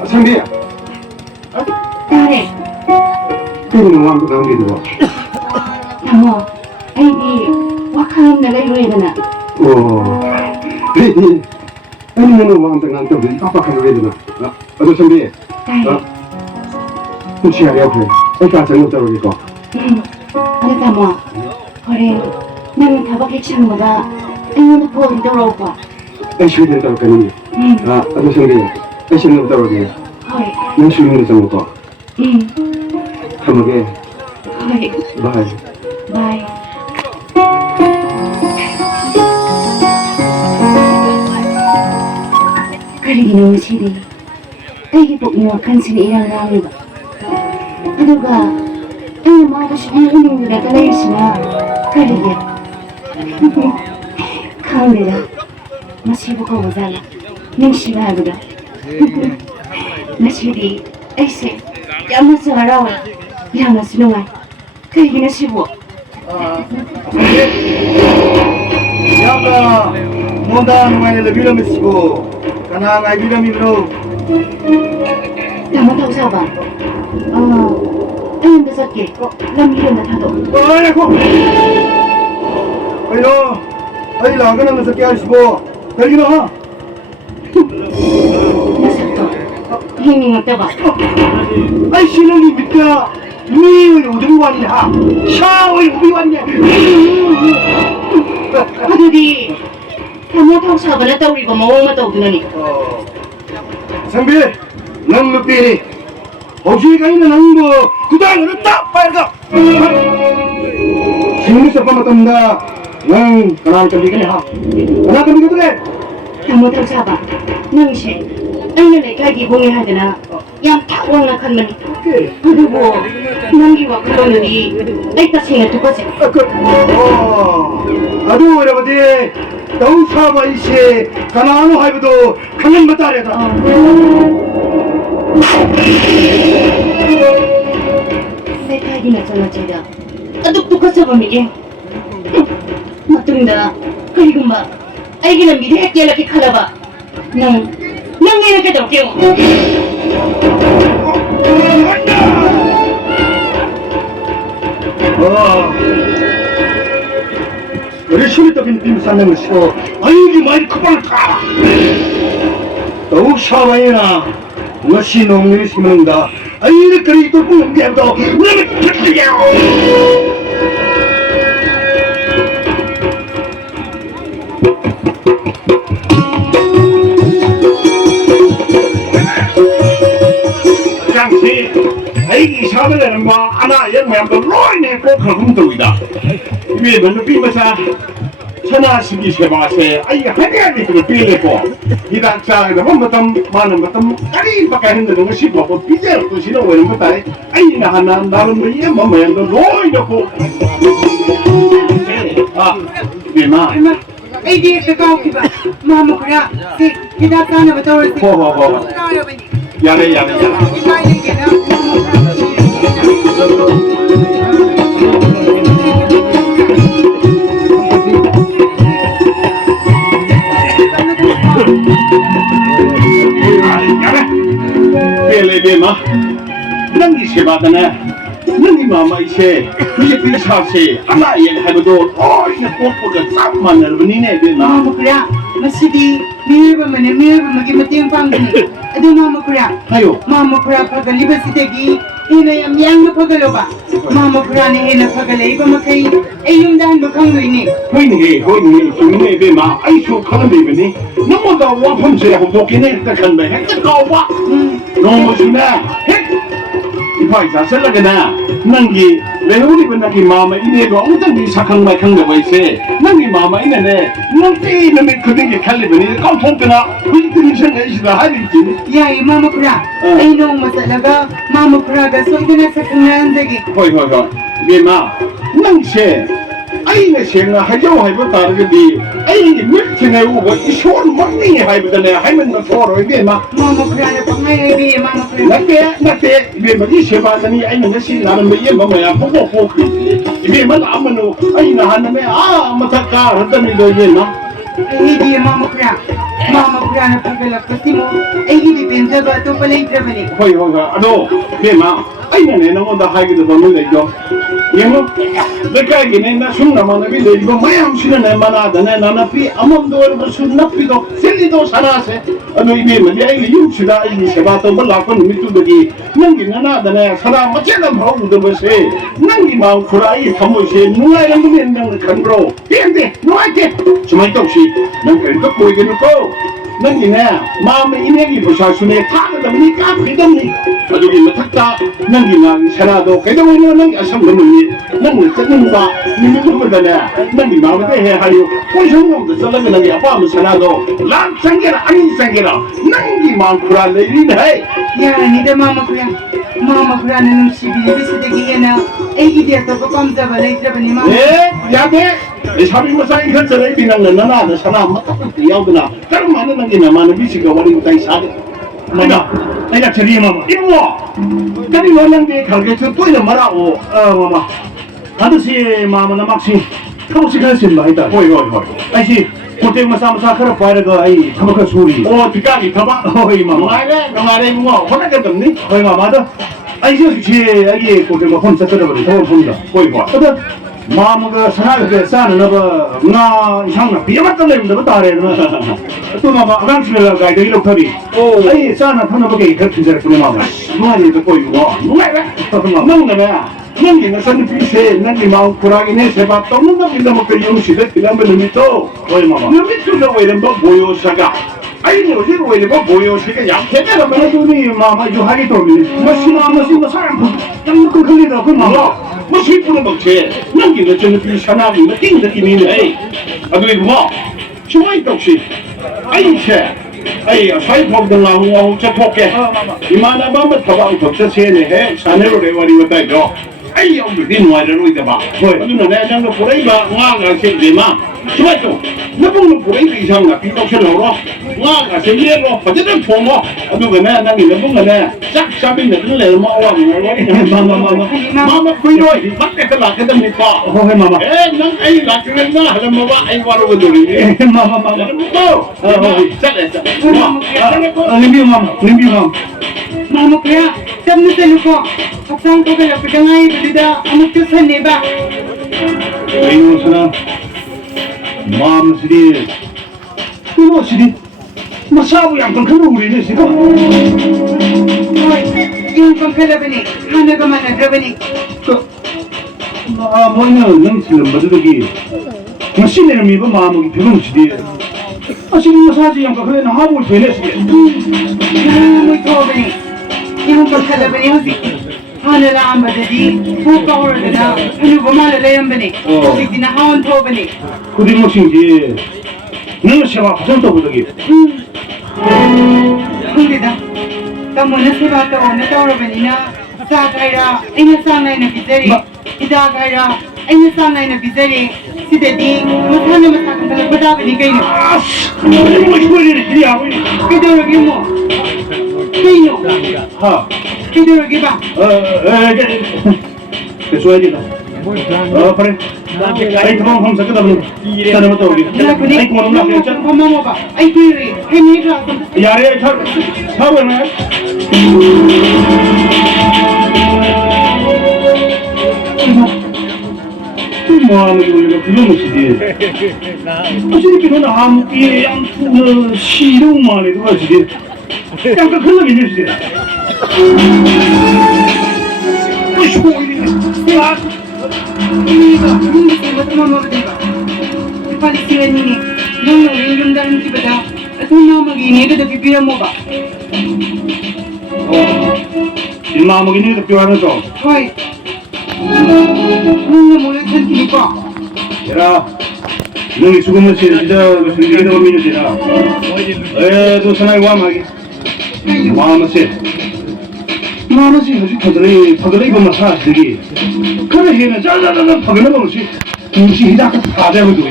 Sandy. ꯇꯥꯔꯦ ꯀꯩꯅꯣ ꯋꯥꯝꯇ ꯉꯥꯡꯈꯤꯗꯨꯕꯣ? ꯇꯥꯃꯣ ꯑꯩꯗꯤ ꯋꯥꯈꯜ ꯑꯃꯗ ꯂꯩꯔꯨꯔꯦꯗꯅ ꯑꯩꯗꯤ ꯑꯩꯅ ꯅꯪꯅ ꯋꯥꯝꯇ ꯉꯥꯡꯇꯕꯗꯤ ꯄꯥꯈꯠꯂꯨꯔꯦꯗꯅ ꯑꯗꯣ ꯁꯟꯗꯤ ꯇꯥꯏꯌꯦ ꯄꯨꯟꯁꯤ ꯌꯥꯔ ꯌꯥꯎꯈ꯭ꯔꯦ ꯑꯩ ꯀꯥ ꯆꯪꯅ ꯇꯧꯔꯒꯦꯀꯣ ꯑꯗꯣ ꯇꯥꯃꯣ ꯍꯣꯔꯦꯟ ꯅꯪꯅ ꯊꯕꯛ ꯍꯦꯛ ꯁꯪꯕꯗ ꯑꯩꯉꯣꯟꯗ ꯀꯣꯜ ꯇꯧꯔꯛꯎꯀꯣ ꯑꯩ ꯁꯣꯏꯗꯅ ꯇꯧꯔꯛꯀꯅꯤ ꯑꯗꯣ ꯁꯟꯗꯤ ꯑꯩ ꯆꯪꯅꯕ ꯇꯧꯔꯒꯦ ꯍꯣꯏ ꯅꯪꯁꯨ ꯌꯨꯝꯗ ꯆꯪꯉꯨꯀꯣ ꯊꯝꯃꯒꯦ ꯍꯣꯏ ꯕꯥꯏ ꯕꯥꯏ ꯀꯔꯤꯒꯤꯅꯣ ꯉꯁꯤꯗꯤ ꯑꯩꯒꯤ ꯄꯨꯛꯅꯤꯡ ꯋꯥꯈꯜꯁꯤꯅ ꯏꯔꯥꯡ ꯂꯥꯡꯂꯤꯕ ꯑꯗꯨꯒ ꯑꯩꯅ ꯃꯥꯗ ꯁꯨꯡꯎ ꯎꯅꯤꯡꯗꯅꯒ ꯂꯩꯔꯤꯁꯤꯅ ꯀꯔꯤꯒꯤ ꯈꯪꯗꯦꯗ ꯃꯁꯤꯕꯨ ꯀꯧꯕ ꯖꯥꯠꯂ ꯅꯨꯡꯁꯤꯕ ꯍꯥꯏꯕꯗꯣ ꯉꯁꯤꯗꯤ ꯑꯩꯁꯦ ꯌꯥꯝꯅꯁꯨ ꯍꯔꯥꯎꯋꯦ ꯌꯥꯝꯅꯁꯨ ꯅꯨꯡꯉꯥꯏ ꯀꯩꯒꯤꯅꯣ ꯁꯤꯕꯨ ꯌꯥꯝꯅ ꯃꯣꯟꯗ ꯅꯨꯡꯉꯥꯏꯅ ꯂꯩꯕꯤꯔꯝꯃꯤꯁꯤꯕꯨ ꯀꯅꯥ ꯉꯥꯏꯕꯤꯔꯝꯃꯤꯕꯅꯣ? ꯇꯥꯃꯣ ꯊꯧꯁꯥꯕ ꯑꯩ ꯑꯝꯇ ꯆꯠꯀꯦ ꯂꯝꯕꯤꯔꯣꯝꯗ ꯊꯥꯗꯣꯛꯑꯣ ꯉꯥꯏꯈꯣ ꯀꯩꯅꯣ ꯑꯩ ꯂꯥꯛꯑꯒ ꯅꯪꯅ ꯆꯠꯀꯦ ꯍꯥꯏꯁꯤꯕꯣ ꯀꯩꯒꯤꯅꯣ ꯍꯥ? ꯍꯤꯡꯅꯤꯡꯉꯛꯇꯕ ꯑꯩ ꯁꯤ ꯅꯪꯒꯤ ꯃꯤꯠꯇ ꯃꯤ ꯑꯣꯏꯅ ꯎꯗꯕ ꯋꯥꯅꯤꯗ ꯁꯥ ꯑꯣꯏꯅ ꯎꯕ ꯋꯥꯅꯤ ꯑꯗꯨꯗꯤ ꯊꯃꯣ ꯊꯧ ꯁꯥꯕꯅ ꯇꯧꯔꯤꯕ ꯃꯑꯣꯡ ꯃꯇꯧꯗꯨꯅꯅꯤ 상배 넌 늑대니 혹시 가이는 한거 구당으로 딱 빨가 신문이 섭한 것입니다. 난 그날 좀 하. 그날 좀 그래. ꯊꯃꯣ ꯊꯧ ꯁꯥꯕ ꯅꯪꯁꯦ ꯑꯩꯅ ꯂꯩꯀꯥꯏꯒꯤ ꯏꯕꯨꯡꯅꯤ ꯍꯥꯏꯗꯅ ꯌꯥꯝ ꯊꯥꯛ ꯋꯥꯡꯅ ꯈꯟꯕꯅꯤ ꯑꯗꯨꯕꯨ ꯅꯪꯒꯤ ꯋꯥꯈꯜꯂꯣꯟꯗꯗꯤ ꯑꯩ ꯇꯁꯦꯡꯅ ꯇꯨꯀꯠꯆꯩ 아두 여러분들 너우사바 이시 가나노 하이브도 강연 맞다래다 ꯂꯩꯀꯥꯏꯒꯤ ꯃꯆꯜ-ꯃꯆꯜꯗ ꯑꯗꯨꯛ ꯇꯨꯀꯠꯆꯕ ꯃꯤꯠꯌꯦꯡ ꯃꯇꯨꯡꯗ ꯀꯔꯤꯒꯨꯝꯕ ꯑꯩꯒꯤ ꯂꯝꯕꯤꯗ ꯍꯦꯛ ꯆꯦꯜꯂꯛꯀꯦ ꯈꯜꯂꯕ ꯅꯪ ꯑꯩꯅ ꯀꯩꯗꯧꯔꯛꯀꯦ ꯌꯦꯡꯉꯨ 우리 소리떡인 빔 쌓는 것이고 아이기 많이 커버를 타 더욱 샤바이나 것이 농민이 심는다 아이를 그리 또 뽑는 게 아니라 우리는 그렇게 장씨, 아이기 사들에는 뭐 하나 영매도 로이네 꼭 흠도이다. 위에 먼저 삐면서 천하 신기 세바세 아이가 하나하나 그 삐내고 이단자에 한번도 많은 것도 까리밖에 힘드는 것이 뭐고 삐져로 또 신어 오는 것다. 아이나 하나 나는 뭐에 뭐 모양도 로이놓고 아, 위마. ꯑꯩꯗꯤ ꯍꯦꯛꯇ ꯀꯥꯎꯈꯤꯕ ꯃꯥꯃ ꯈꯔ ꯁꯤ ꯍꯤꯗꯥꯛ ꯆꯥꯅꯕ ꯇꯧꯔꯁꯤ ꯍꯣ 야래 ꯏꯀꯥꯏ ꯂꯩꯒꯦꯅ 야래 벨레베마 낭기 세바다네 낭기 마마 이세 그게 비사세 하나에 해도 어이가 꽃보다 싹만 넓으니네 베마 ꯃꯥꯃ ꯈꯔ ꯃꯁꯤꯗꯤ ꯃꯤꯑꯣꯏꯕ ꯑꯃꯅ ꯃꯤꯑꯣꯏꯕ ꯑꯃꯒꯤ ꯃꯇꯦꯡ ꯄꯥꯡꯕꯅꯤ ꯑꯗꯨ ꯃꯥꯃ ꯈꯔ 하요 ꯃꯥꯃ ꯈꯔ ꯐꯒꯠꯂꯤꯕꯁꯤꯗꯒꯤ ꯍꯦꯟꯅ ꯌꯥꯝ ꯌꯥꯡꯅ ꯐꯒꯠꯂꯣꯕ ꯃꯥꯃ ꯈꯔꯅ ꯍꯦꯟꯅ ꯐꯒꯠꯂꯛꯏꯕ ꯃꯈꯩ ꯑꯩ ꯌꯨꯝꯗ ꯍꯟꯕ ꯐꯪꯗꯣꯏꯅꯤ 호이네 조이네 베마 아이쇼 카는데베니 너무다 와품세 호도키네 했다 간다 했다 까와 너무 주나 이파이사 셀라게나 nangi leuni ba nangi mama ine go ongtang gi sakhang mai khang da bai se nangi mama ine ne nangti na me khuding gi khali bani kam thong kana hui tin shan ai sida hai ni ꯌꯥꯏ ꯃꯥꯃ ꯈꯔ ꯑꯩ ꯅꯣꯡꯃ ꯆꯠꯂꯒ ꯃꯥꯃ ꯈꯔꯒ ꯁꯣꯏꯗꯅ ꯁꯛꯈꯪꯅꯍꯟꯖꯒꯦ hoi bema nang se ai ne senga hajau hai ba tar gi ai ni mit chine u ba ishon mangni hai ba ne hai man na thoro bema ꯃꯥꯃ ꯈꯔꯅ ꯄꯪꯍꯥꯏ ꯍꯥꯏꯕꯤꯌꯦ ꯃꯥꯃ ꯈꯔ nate bema gi se ba ni ai na si na me yem ma ya pho pho bema la amanu ai na han me mathaka radani do bema ꯑꯩꯗꯤ ꯃꯥꯃ ꯈꯔꯅ ꯐꯒꯠꯂꯛꯄꯁꯤꯃꯨ ꯑꯩꯒꯤꯗꯤ ꯄꯦꯟꯖꯕ ꯑꯇꯣꯞꯄ ꯂꯩꯇ꯭ꯔꯕꯅꯤ hoi ado bema ai ne nangda hai gi do no le do yemo lekai gi ne na sun na ma na bi le do mayam sina ne mana da ne na pi amam do ba sun na pi do seli do sara se ano ibe ma ai gi yum sida ai gi seba to ba la ko mi tu gi nangi na da ne sara ma che na ba u do ba se nangi ma kurai thamo se nuai lang ni nang kan bro ende nuai ke chumai to si nang kan ko koi gi no ko nangi ne ma me ine gi ba sa sune ta da ni ka pi dam ni adugi mathakta nangi na sara do kai do ni nangi asam no ni nangi chanin ba ni mi ko da ne nangi ma me he ha yo ko jong no da sala nangi apa ma sara do lam sangera ani sangera nangi ma kura le ni hai ꯌꯥꯔꯅꯤꯗ ꯃꯥꯃ ꯈꯔꯅ ꯅꯨꯡꯁꯤꯕꯤꯔꯤꯕꯁꯤꯗꯒꯤ ꯍꯦꯟꯅ ꯑꯩꯒꯤꯗꯤ ꯑꯇꯣꯞꯄ ꯄꯥꯝꯖꯕ ꯂꯩꯇ꯭ꯔꯕꯅꯤ ꯃꯥꯃ 야데 사비 마사이 컨설에 비난 나나다 사나 마타 야우드나 까르마나 nangi na mana bisiga wali utai sade 내가 저리 마마 이모 까리 원랑게 갈게 저 또이나 말아오 마마 아저씨 마마나 막시 타보시 갈수 있다 호이 아이씨 고택 마사 카라 파이르가 아이 타바카 소리 오 비까기 타바 어이 마마 너가래 뭐 혼나게 덤니 어이 마마다 아이씨 지 아이 고택 마 혼자 찾아버리 더 본다 호이 어다 마음가 사나이가 싸는나봐 나 이상나 비야mat다 내는데 다래나 또 마마 아강스를 가이드 이렇더니 아이 싸나 타나보게 그렇게 저렇게 마마 말이 듣고 이거 뭔가야 nanti nasan pise nanti mau kurangin sebab tahu nggak bila mau kerja sudah tidak menumito oi mama numito na wele ba boyo saga ai ni oje wele ba boyo saga yang kena na mana tu ni mama jo hari tu ni masih saran pun yang aku kali dah pun mama masih pun macam nanti na jangan pilih sana ni nanti nanti ni ai aduh ibu mah cuma itu sih ai sih ai saya pun dengan orang cepat ke di mana mama tahu tu saya ni sana lo lewati betul jo ai ông được tin ngoài rồi được bà thôi nhưng mà đây đang phụ đấy bà ngang là chuyện gì mà chứ vậy thôi nó không được phụ đấy thì sao là cái tao sẽ lâu đó ngang là chuyện gì đó phải rất là phồng đó tôi cái này đang nghĩ là cũng là này chắc sao bây giờ nó lại mà ông mà quên rồi thì bắt cái là cái tâm lý co thôi mà ê nó ai là cái này là mà bà ai qua đâu rồi mà chắc là limbi Mama kaya, sab na sa luko. Paksang ko kaya pagangay, balida, anak ko sa neba. ayun sana mom sidi mo sidi masabu yang kan kanu uri ne sidi Hoy, yung pangkalabani, hana ka man nagrabani. mo ina nang silam badagi masine mi ba mamu ki phegun sidi asini masaji yang ka khale na habu phele sidi Namoy tobani. Yung pangkalabani hasi. Hana la ang badadi, buka or na, ano ba malalayan bani? Kasi dinahawan tobani. kudi mo singi nang sewa pasan to badagi Hindi da. Tamo na si Bata o na tawrabani na sa kaira, ay nasangay na bizari. Ida kaira, ay nasangay na bizari. Si Daddy, masana masakang palagbadabani kayo. mo shwari ne sidi awi Kiduragi mo. Kayo. ha Kiduragi ba? ke suai kita pare ay tamam hum sakta bolo sana mata hogi ay ko na ke chan Mama mo ba? Ay kiri. Ay may klasa. यारे थर ना माने जो ये फिल्म मुझे मुझे कि ना हम ये हम शीरो माने तो मुझे क्या कर फिल्म ये मुझे कुछ कोई नहीं यार Hindi si Bata mama ba diba? Ipalisiran nini. Yung dalang si Bata. At nung mamagini, ito na pipira mo ba? इल्मा मगिनी तो क्यों आना तो Hoy. Nung namulat sa kini pa. यारा नंगी सुगम से इधर सुगम तो मिल जाएगा तो सुनाई हुआ मागी मामा से हजी फगले को मसाज देगी करे है ना जा फगले को मुझे हिदा का खादे हो तो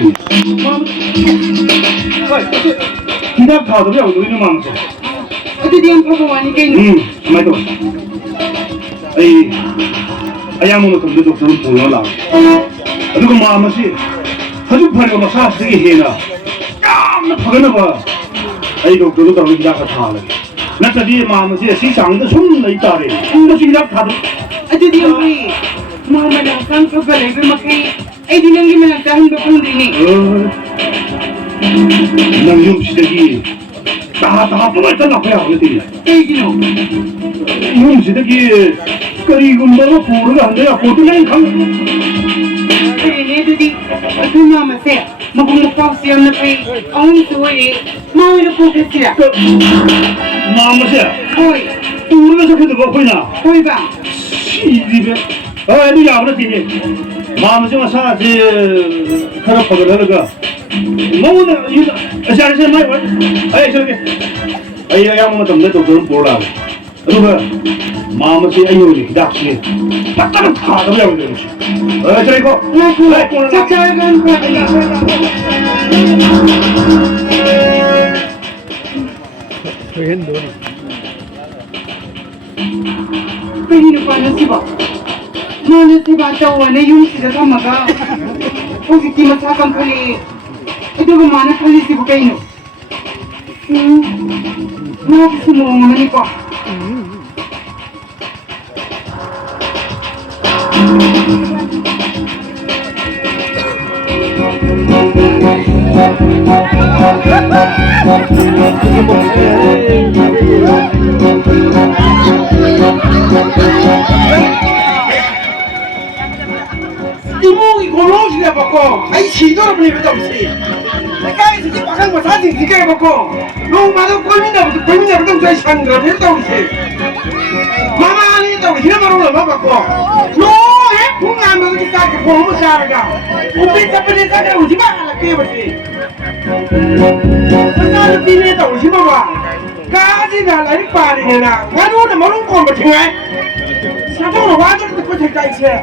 हिदा खादे हो तो इन मामा से Ito di ang pagawani kayo. मैं तो ayam mo to doktor puno la adugo mama si haju phare massage de he na kam na phagana ba ai doktor to ri da ka tha la na ta di mama si si sang de sum lai ta re to si da tha Ito di ang pri. Mama na sang kabalay bimakay. Ay di nang gimanagdahan ba kung rini. nang yum si de gi ta to mai ta na pa ya ti Ay gino. yum si de gi kari gum ba pur ga hande ya photo nai kham Ay ito di. Ito mama siya. Magumukaw siya na pri. Ang suway. Mawala po ka siya. mama si Hoy. tu na sa ko ko na Hoy ba? 이제 아, 이 야구는 되니 마음이 사지 하나 퍼들어가 너무 이거 잘해서 많이 와 아이 저기 아이 야구는 좀 내도 좀 보라 그러면 마음이 아이오니 dak시 딱딱 다 잡아야 되는 거지 저리고 Saksagan ko. Kanino pa na si Ba? Mana si Ba tawa na yung sila sa maga. O hindi masakang kali. Ito ba mana kali si Ba kayo? Mga sumuha ni Pa. 이목이 골로시네 받고 아이 시도를 보내면 없이 가이서 이제 막한 거 사진 니가 받고 너무 많은 꼴민다부터 저희 상가 됐다 오시 마마 안 했다고 희나마로 얼마 받고 너해 풍하면 이렇게 깎고 보면 살아가 우리 잡아내 가게 오지 마 깨버지 나는 비내다 오지 마봐 가지가 나리 빠리네나 나는 모르는 거 뭐 정말 사정으로 와줘도 듣고 될까 이제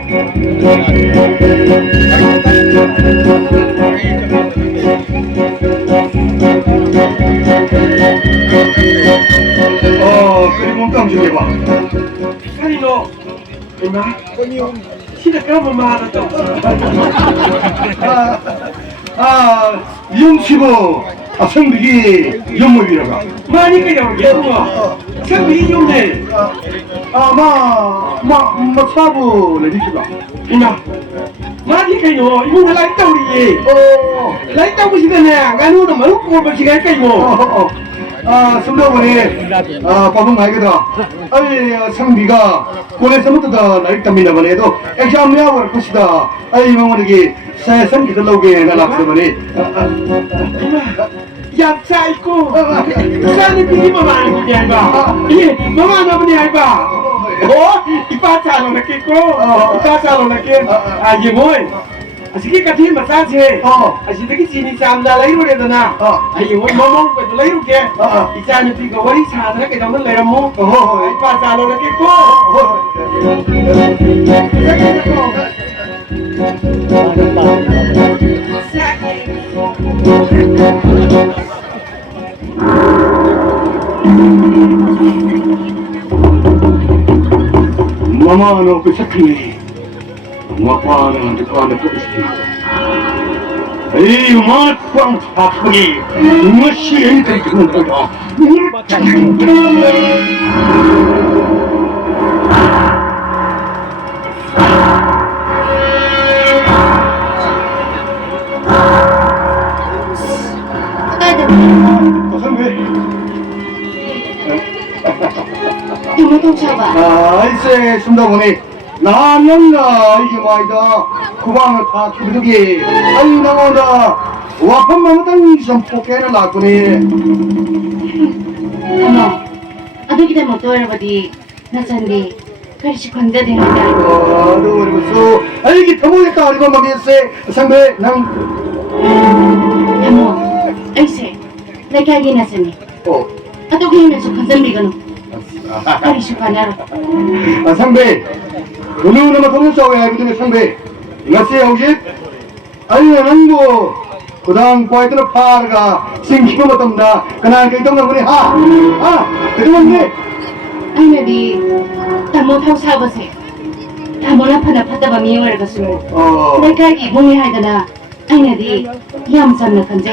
그리고 깜짝이야. 아니 너 얼마? 시대 그러면 말하다 미용치고 성비기 연못이라가. 많이 그냥 예쁘고 생비 용네 차부를 지키가. 이나 많이 그냥 이거 라이트 우리 라이트 보시더니 가누도 많고 뭐 지가 있고 성도분이 밥은 말거다. 아니 성비가 고래서부터 날 때문에 해도 액자미하고 것이다. 아니 이모들이 세상 기들로게 나락서버리. яб자 있고 사는 비리만 많은 게 아니라 예 너만 너무니 알바 이빠차로 느끼고 이빠차로 느끼 이게 뭐야 Sige kasi massage asitaki sini samda lai ro de na ai wo mom ko lai ro ke isa ni pi ko wari sa na ke dam lai ramu ai pa sa lo ke ko Mama no ko sakni Mapana depan ke Hei, mana kuang apa mesin itu ada. Tunggu coba. 이제 숨다보니 나는나 이게 말이다. 구방을 다 키우기. 아유 나오다. 와판만 당선 포켓을 놨더니. Ano? Aduh motor badi nasandi karisi konda de handa. 그래서 이게 터무니까 이거 먹겠어. 상배 난. Ano? Aise. Nakagi nasani. Aduh kaya naso konda bigano. Karisi panaro. 상배. 오늘 터무 싸워야 하거든요 상배. 이것이 혹시 아니면 뭐 그다음 과이들 파가 생기고 못합니다. 그날 그 정도 우리 그동안에 Ano di tamo tau sabase. Tamo na panapata ba miyo ga su. Nakagi bumi haida na. Ano di yam san na kanje.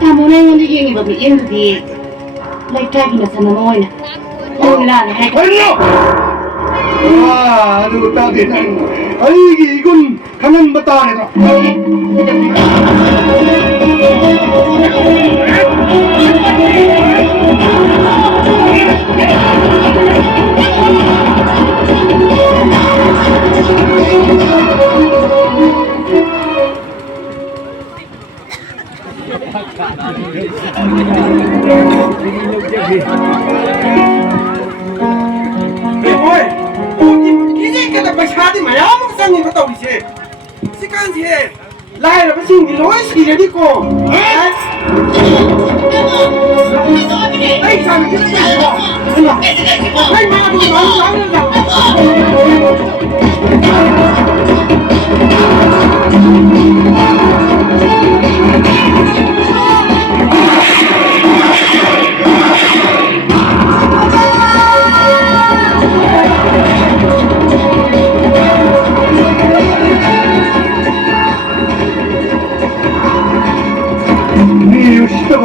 Tamo na yung yung iba mi yung di. Nakagi na sana mo na. Wala na hai. 아주 따뜻한 아이기 이건 가면 맞다 아니다. Masyadi mayamang sa nyo ito, isi. Si Kansi, lahir na ba siyang giloy, sige di ko. Ay, sabi ko siya. Ay, mga buwan, lang na daw.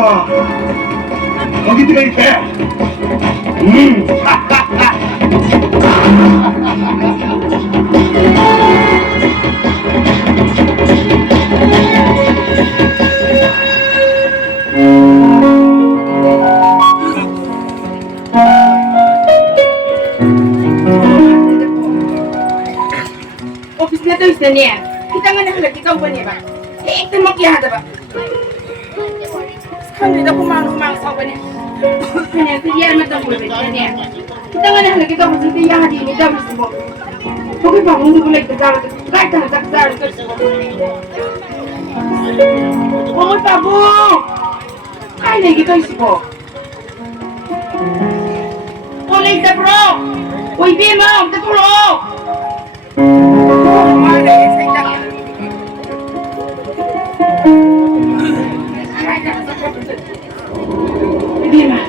봐. 거기 들어 있대. yadaba. Khangda kumang sawani. Kanya ta yar mata mo ne. Tangan halagi ka mo sa yadi ni dabis mo. Pagay pa mo ko like ka kahit na sakdar ka. Oh, tabo. Kaya na gito isipo. Olay sa bro. Uy, Bima, tatulog. Mare, sa ita. Bima.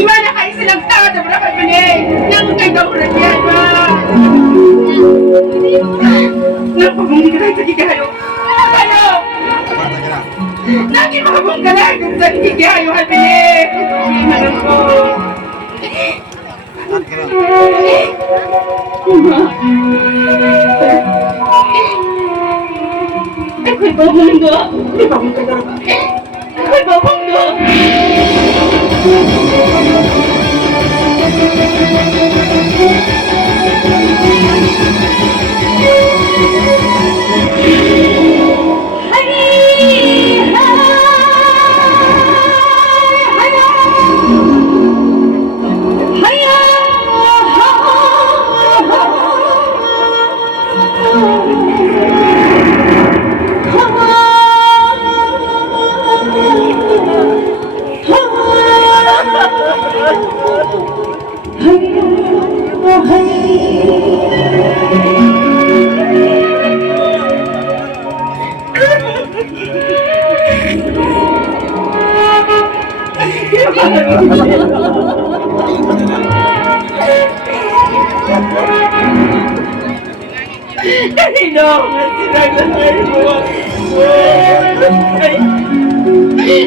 Gimana kayo silang tao na berapa menit? Yang kayo daw berdiyan ba? Napabunggi ka tayo sa kikihayo. Ano? Lagi makabung ka lang sa kikihayo, Halpine. Gimana ko? Ako'y babunggo. Di babung ka daw ba? Ako'y babunggo.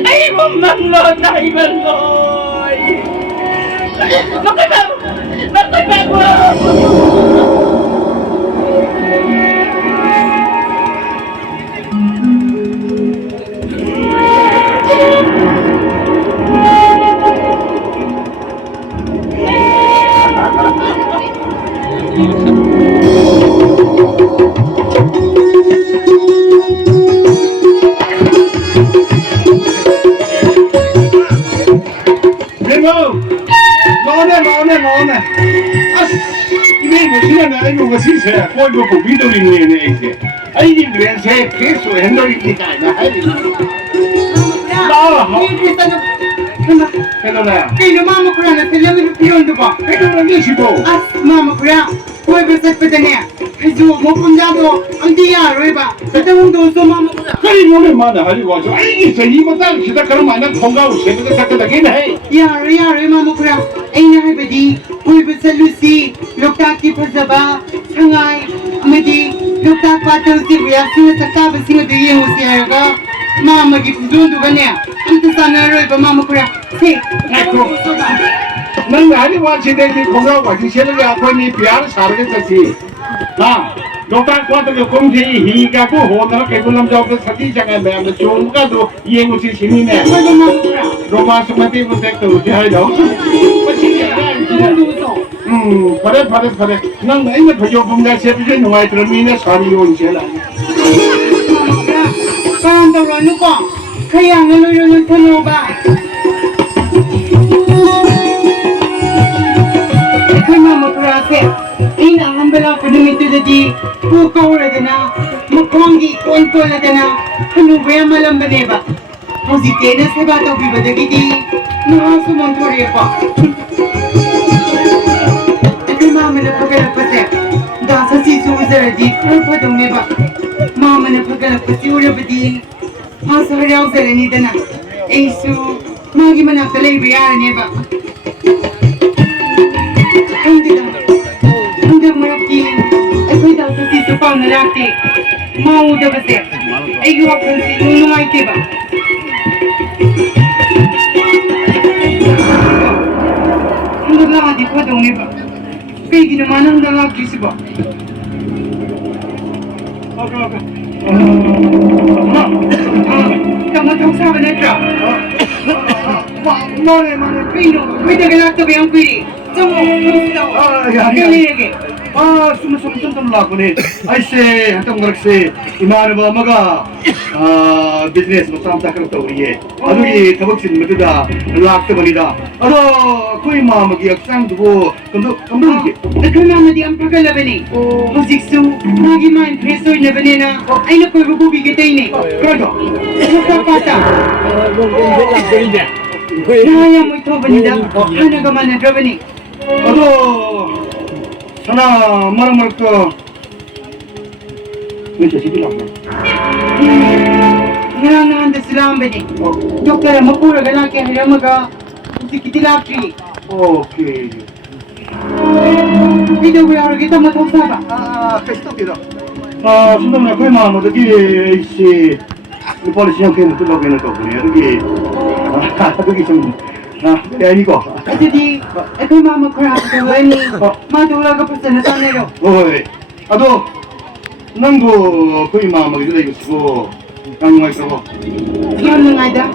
Ay, mamanglo tayo mangloy. Mauna. As, ini musuhnya na ayo masih saya, kau itu video ini aja. Ayo brand saya kesu Henry ini kan, ayo. Hello lah. Kaya mama ko na sila may piyon ba? Hello lagi sih bo. As mama ko na, kung besat pa niya. Kaso mo punjado ang diya ba? Katawang doon sa mama ko na. Kali mo mana hari wajo. Ayo sahih mata kita kalau mana konggau saya tu tak ada gini hai. Yari mama ko na. Ay na hai badi, kung besat Lucy, loktak ki pazaba, sangay, amadi, loktak pataw si Ria, sinasakta ba singa diya mo siya ka? Mama gipundun do niya. Ito sana rin ba mama ko na? Hey, ako. Nang hari wajo deh di konggau wajo saya lagi aku ni biar sarga sasi. Nah, dokter kuat tu kong thi hingga ko ho na ke gulam jawab ke sati jangan bayang ke chong ka do ye ngusi sini ne. Roma sumati mo tek tu jai do. Pare. Nang ai na phajo bumda se bi no ai trami ne sari yon se la. Parang daw ano ko? Kaya nga lulunod sa loba. Kaya mama kurase. Ina ang bala ko dumito dadi. Pukaw na dana. Mukwangi konto na dana. Ano ba yung malamba diba? Positena sa bata biba dagiti. Nakasumontori pa. Ito mama na pagkalapasya. 우저라지 컬퍼동네봐 마음은 파가락고 찌우려버디 마서 하려우서라니다나 에이수 마기만 앞에 레이브 야라네봐 힘들다 힘들 무렵기 애초에 다섯이 두번 나락지 마우더버세 애기 와편시 농농아이테봐 힘들라가지 파동네봐 빼기는 많은 달라 주시봐 kamu tahu siapa nak? Mana? Pino, kita kena tu yang kiri. Semua tahu. Kali lagi. 좀 라고네. 아이세 한통 그렇세. 이마는 뭐 뭐가 비즈니스 뭐 싸움 딱 그렇다 우리에. 아주기 더벅신 모두다 락트 버리다. 거의 마음이 약상 두고 감독이. Kenapa dia ambil lebih? Musik su, lagi main preso lebih na. Aina kau rugu bikin ini. 그러죠. Apa kata? Nah yang mau itu benda, mana ke mana tu benda? 하나 말할까 왠지 집이 나네 Ngerang anda selam benda. Dokter makura kena ke hari maga musik kita lagi. 오케이 Video yang kita mau tahu siapa? 계속이다 순동네 거의 마음 어떻게 씨 빨리 시작해는 뜯어보는 거군요 여기 좀 이거 Jadi, aku mama kurang tahu ni. Madu lagu pesan sana lo. 어이 아도 nangu 거의 마음 어디 이거 쓰고 강화 있고 Yang mengada,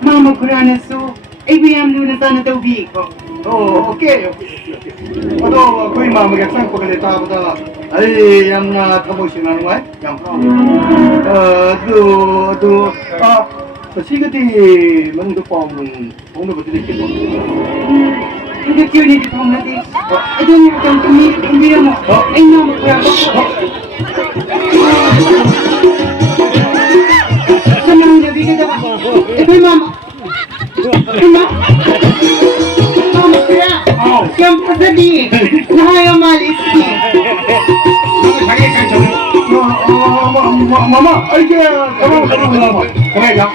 mama kurang nasu. Ibu yang lu sana tahu bi. 오케이 아도 거의 마음 어디 약상 거기 다보다 아이 양나 타보시는 거야 시그티 મં도 뻥은 동네 버들이 있겠고 Hindi kau ni di pom nanti. Ada ni macam kami yang mau. Ay mama kurang. Senang dia bikin apa? Ibu mama. Mama kurang. Yang pasal ni. Nah yang malis ni. 마마 이게 가만 가만야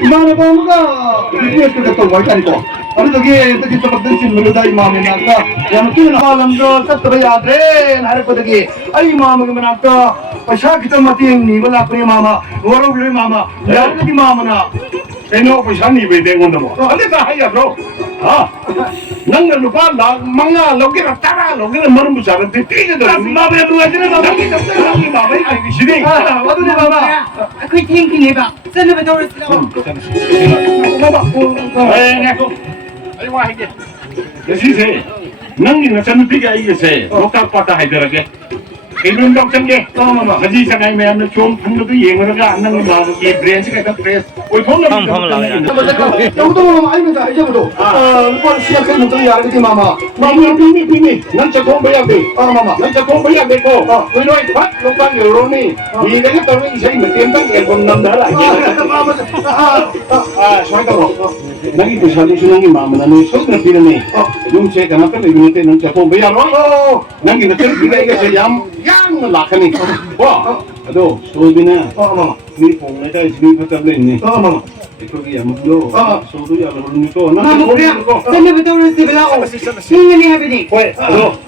이마는 뭐가 비즈니스 같은 거 있다니까 아니 저기 저기 저번에 물어다 이마면 나가 야무키는 마음도 satter야 돼 나를 거기 아이 마음이 만나까 पैसा कितना मत ये नहीं बोला अपने मामा वरो भी मामा यार की मामा ना Eno पैसा नहीं बेटे गोंदो अरे का है यार हाँ नंग लुपा मंगा लोगे ना तारा लोगे ना मरम बुझारे ते तीन दो मामा या बुआ जने मामा की तब तक की मामा ही आई सिद्धि वादु ने मामा Aku think ni ba. Sana betul Islam. मामा ए neko अरे वाह है जैसी से नंगी न चंद पिगा ये से लोका पता है जरा के इन्होंने डॉक्टर के मामा हजी संगाई में हमने चोम फंड तो ये मरगा नंग मामा की ब्रेन से का प्रेस कोई फोन ना 여기도 아이면서 이제부터 이번 시작해 문제 야르기 마마 마마 비미 난자 공부해야 돼 마마 난자 공부해야 되고 우리는 밭 lokal 요로니 이게 또 이제 몇템당 앨범 남다라 저희가 나기 부산이시는 게 마음은 속는 비름이 용체 가나 때문에 이때 난자 공부해야 로 나기 그 비가 이게 양 라카니 와 아도 소비나 마마 니 봉에다 지금 붙잡고 있니 마마 거기 야무도 소도 야무니까 Mama kurang. Sana betul Islam. Ini ni apa ni? 왜?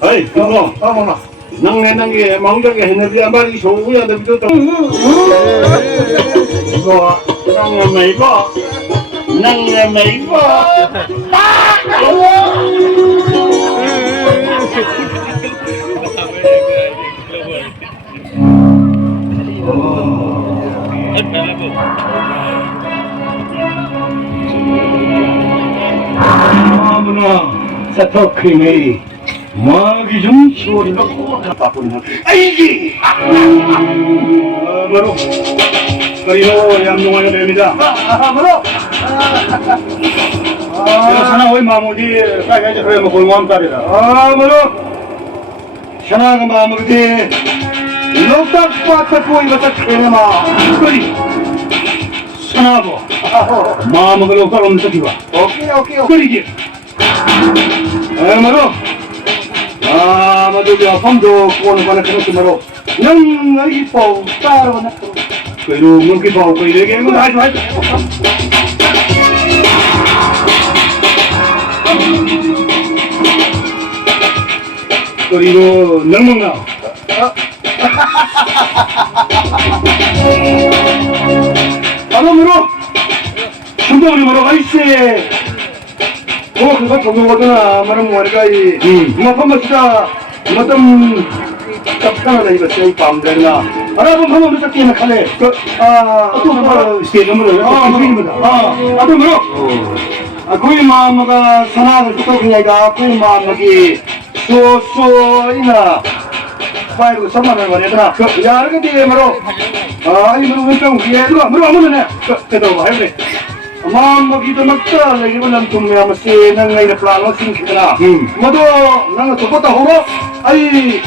어이 그거 마마 낭내 멍정에 했는데 말이 좋으야 되도 이거 낭내 메이버 낭내 메이버 아무나 세터크림이 마기 좀 치워진다 바쁘나 아이기 바로 그리고 양용하여 됩니다 바로 사나 왜 마무리 가야지 그래 뭐 골모함 딸이다 바로 사나가 마무리 loktak patah koi baca kerema kori sanabo mama kalau kalau mesti juga oke kori dia maro 마두가 펌도 구원을 받는 그런 말로 너희 보 따라오나 그리고 문기 보고 이렇게 뭐 하지 마 그리고 능먹나 아무로 충동이 뭐라고 하이세 그거 정도거든 말은 뭐랄까 뭐 진짜 뭐좀 짭짤하다 이거 제일 밤되나 알아보면 한번 더 잡기는 칼에 어떤 거 스테이션으로 어떤 거로 거기 마음가 산악을 듣고 그냥가 거기 마음이 소소이나 파이브 3만원 원이더라 야 이렇게 말로 아니 그러면 좀 위에서 뭐라 하면은 그래도 뭐 해야 마음먹이도 막다 이거는 좀 하면서 내가 플랜을 생기더라 모두 나는 똑같다 호로 아이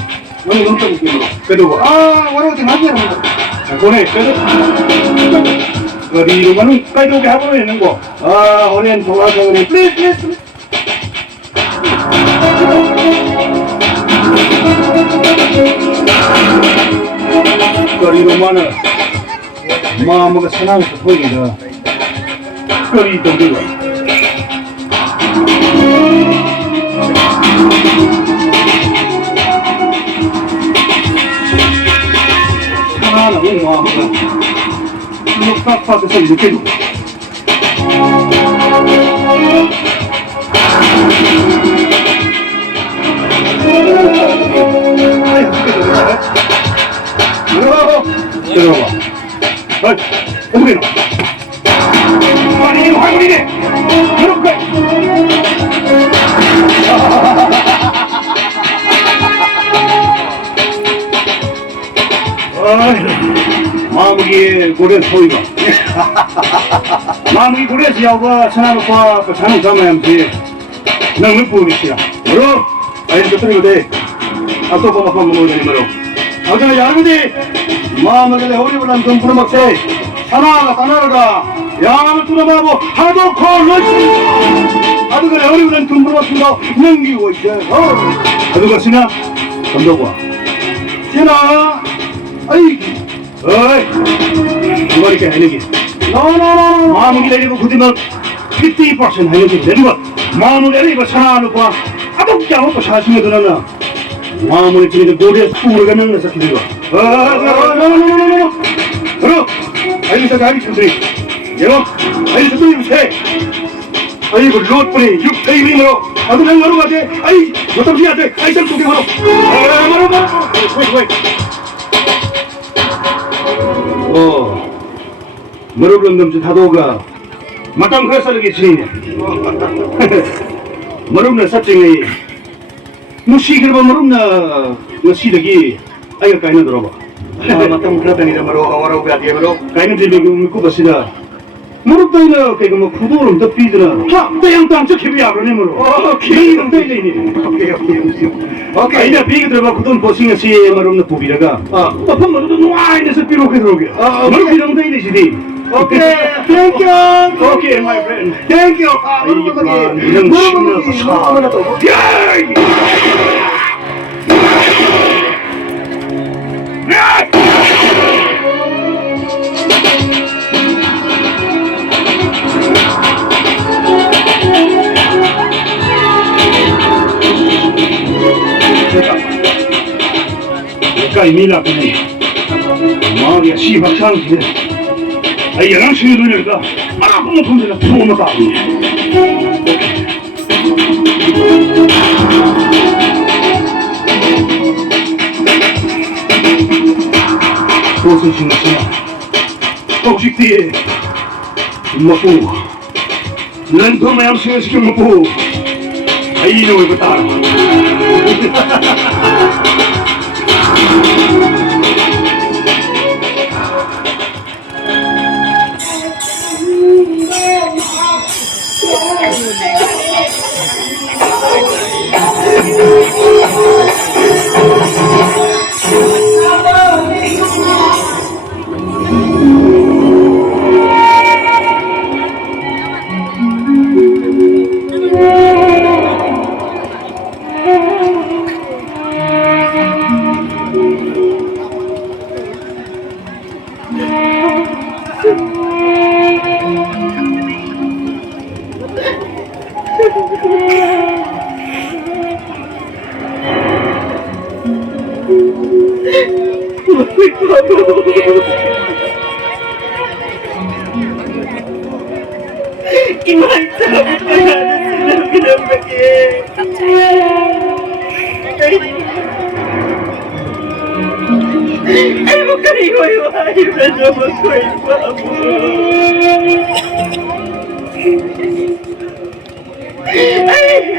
너는 눈좀 느낌으로 그래도 뭐라고 생각하냐 보내 그래도 그리고는 까이도게 하고 있는 거 오랜 도와서는 플리즈 그리고만은 마음먹어 사랑을 보이기다 거리 동료가 하나는 마음먹어 빡빡해서 이렇게 두고 들어봐 어이 어머니 아니 화물이네 그렇게 마무리 고래 소이가 마무리 고래 지하가 천하놓고 그 자는 자마야지 너무 부르시야 뭐로 아니 저 소리가 돼 또 봐봐 한번 되는 거로 아까 야르디 마무리 어리버란 좀 부르막세 하나가 따나가 양을 뚫어봐고 하도 콜러지 아도 그래 어리버란 좀 부르막습니다 넘기고 있어 아도 것이나 감독과 지나 아이 어이 누가리까 해내기 노노노 마무리 내리고 그들만 50% 해내기 내리고 마무리 내리고 천하놓고 아독지 않고 사심에 들어나 마무리 지내는 고리에 수으로 가면 내서 기대고 노노노노노노 그럼 아이리사 가기 천들이 여러분 아이리사 또 유세 아이고 롯불이 6페이밍으로 아도 난 마루 가지 아이 어떤 시야 돼 아이상 속에 마루 머르블럼 넘치 다도가 마땅 그래서르게 지내냐 머르블럼 삽증이 무시기를 머르블럼 무시덕이 아이가 까이나 들어봐 마땅 그랬다니까 머르 와라고 가디에 머르 까이는 집에 그 버시다 머르블럼이나 그거 뭐 구도를 더 삐드나 하! 떼양땅 저 기분이 아르네 머르 오케이 오케이 아이나 비게 들어봐 구도는 버싱에 시에 머르블럼 부비라가 어떤 머르도 노아이네서 삐로게 들어오게 머르 비랑 되이네 시디 Okay, thank you. Okay, my friend. Thank you. 이런 신나서 사. 가까이 밀라더니 마음이 시박상기네. 아이 양식이 돌려니까 아무나 손대나 부어놓다 도수 신났으나 혹시 뒤에 먹고 랜덤 양식을 시켜 먹고 아이 이놈을 그 따라 Imansa mo pa na sinabi ng ay mo kariwayo-ayo na naman ko yung pamo. Ay,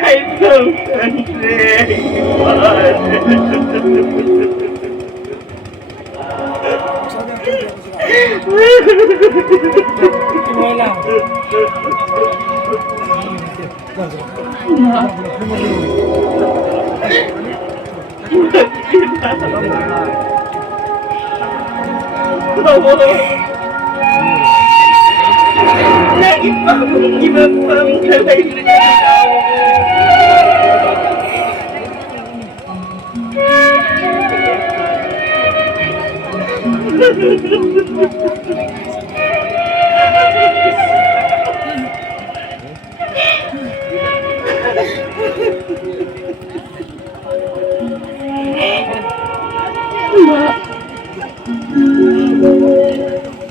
lagi pa akong iba pang kalay.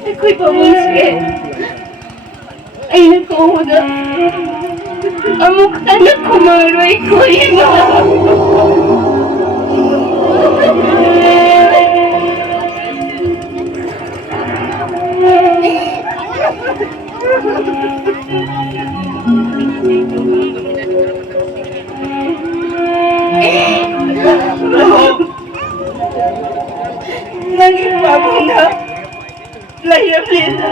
Ako'y pamuskin. Ay, naku, na. Amok anak ko, maroy ko, ima. Naging mamo na. Layam Lina.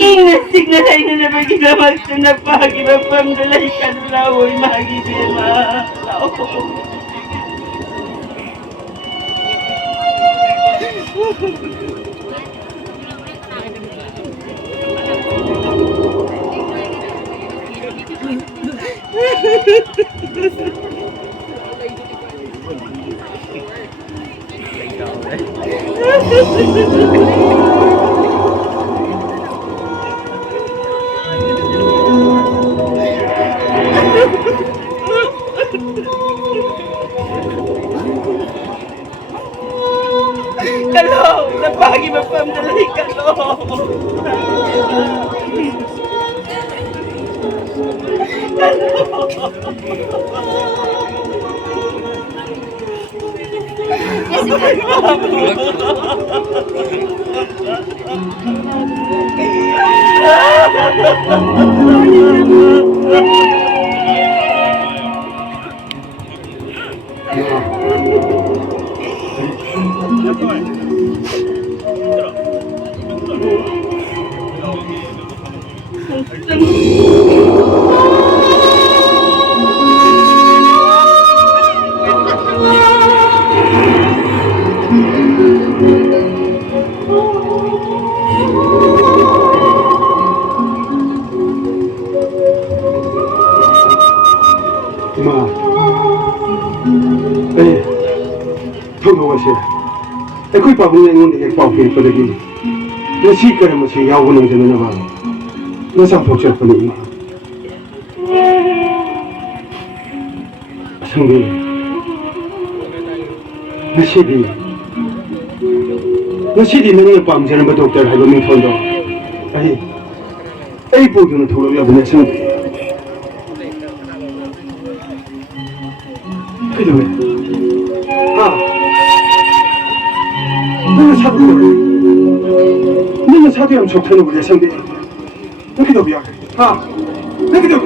Ingasig na tayo na napaginamak sa napagibapang dalay ka na lawoy magigima. Kalau, napagibapang dalay ka Ma, ay, tulungan siya. Ako'y pabungan ng ipapin palagi. Nasika naman siya yawo ng dyan na ba? Nasampok siya pala ima. Sangbi, nasidi na nga pamsiya ng ba doktor hay luming fondo? Ay po yun ang tulong yaw na sangbi. 그래 아 내가 사도하면 좋다는 거야 상대 내게 더 미안해 내게 더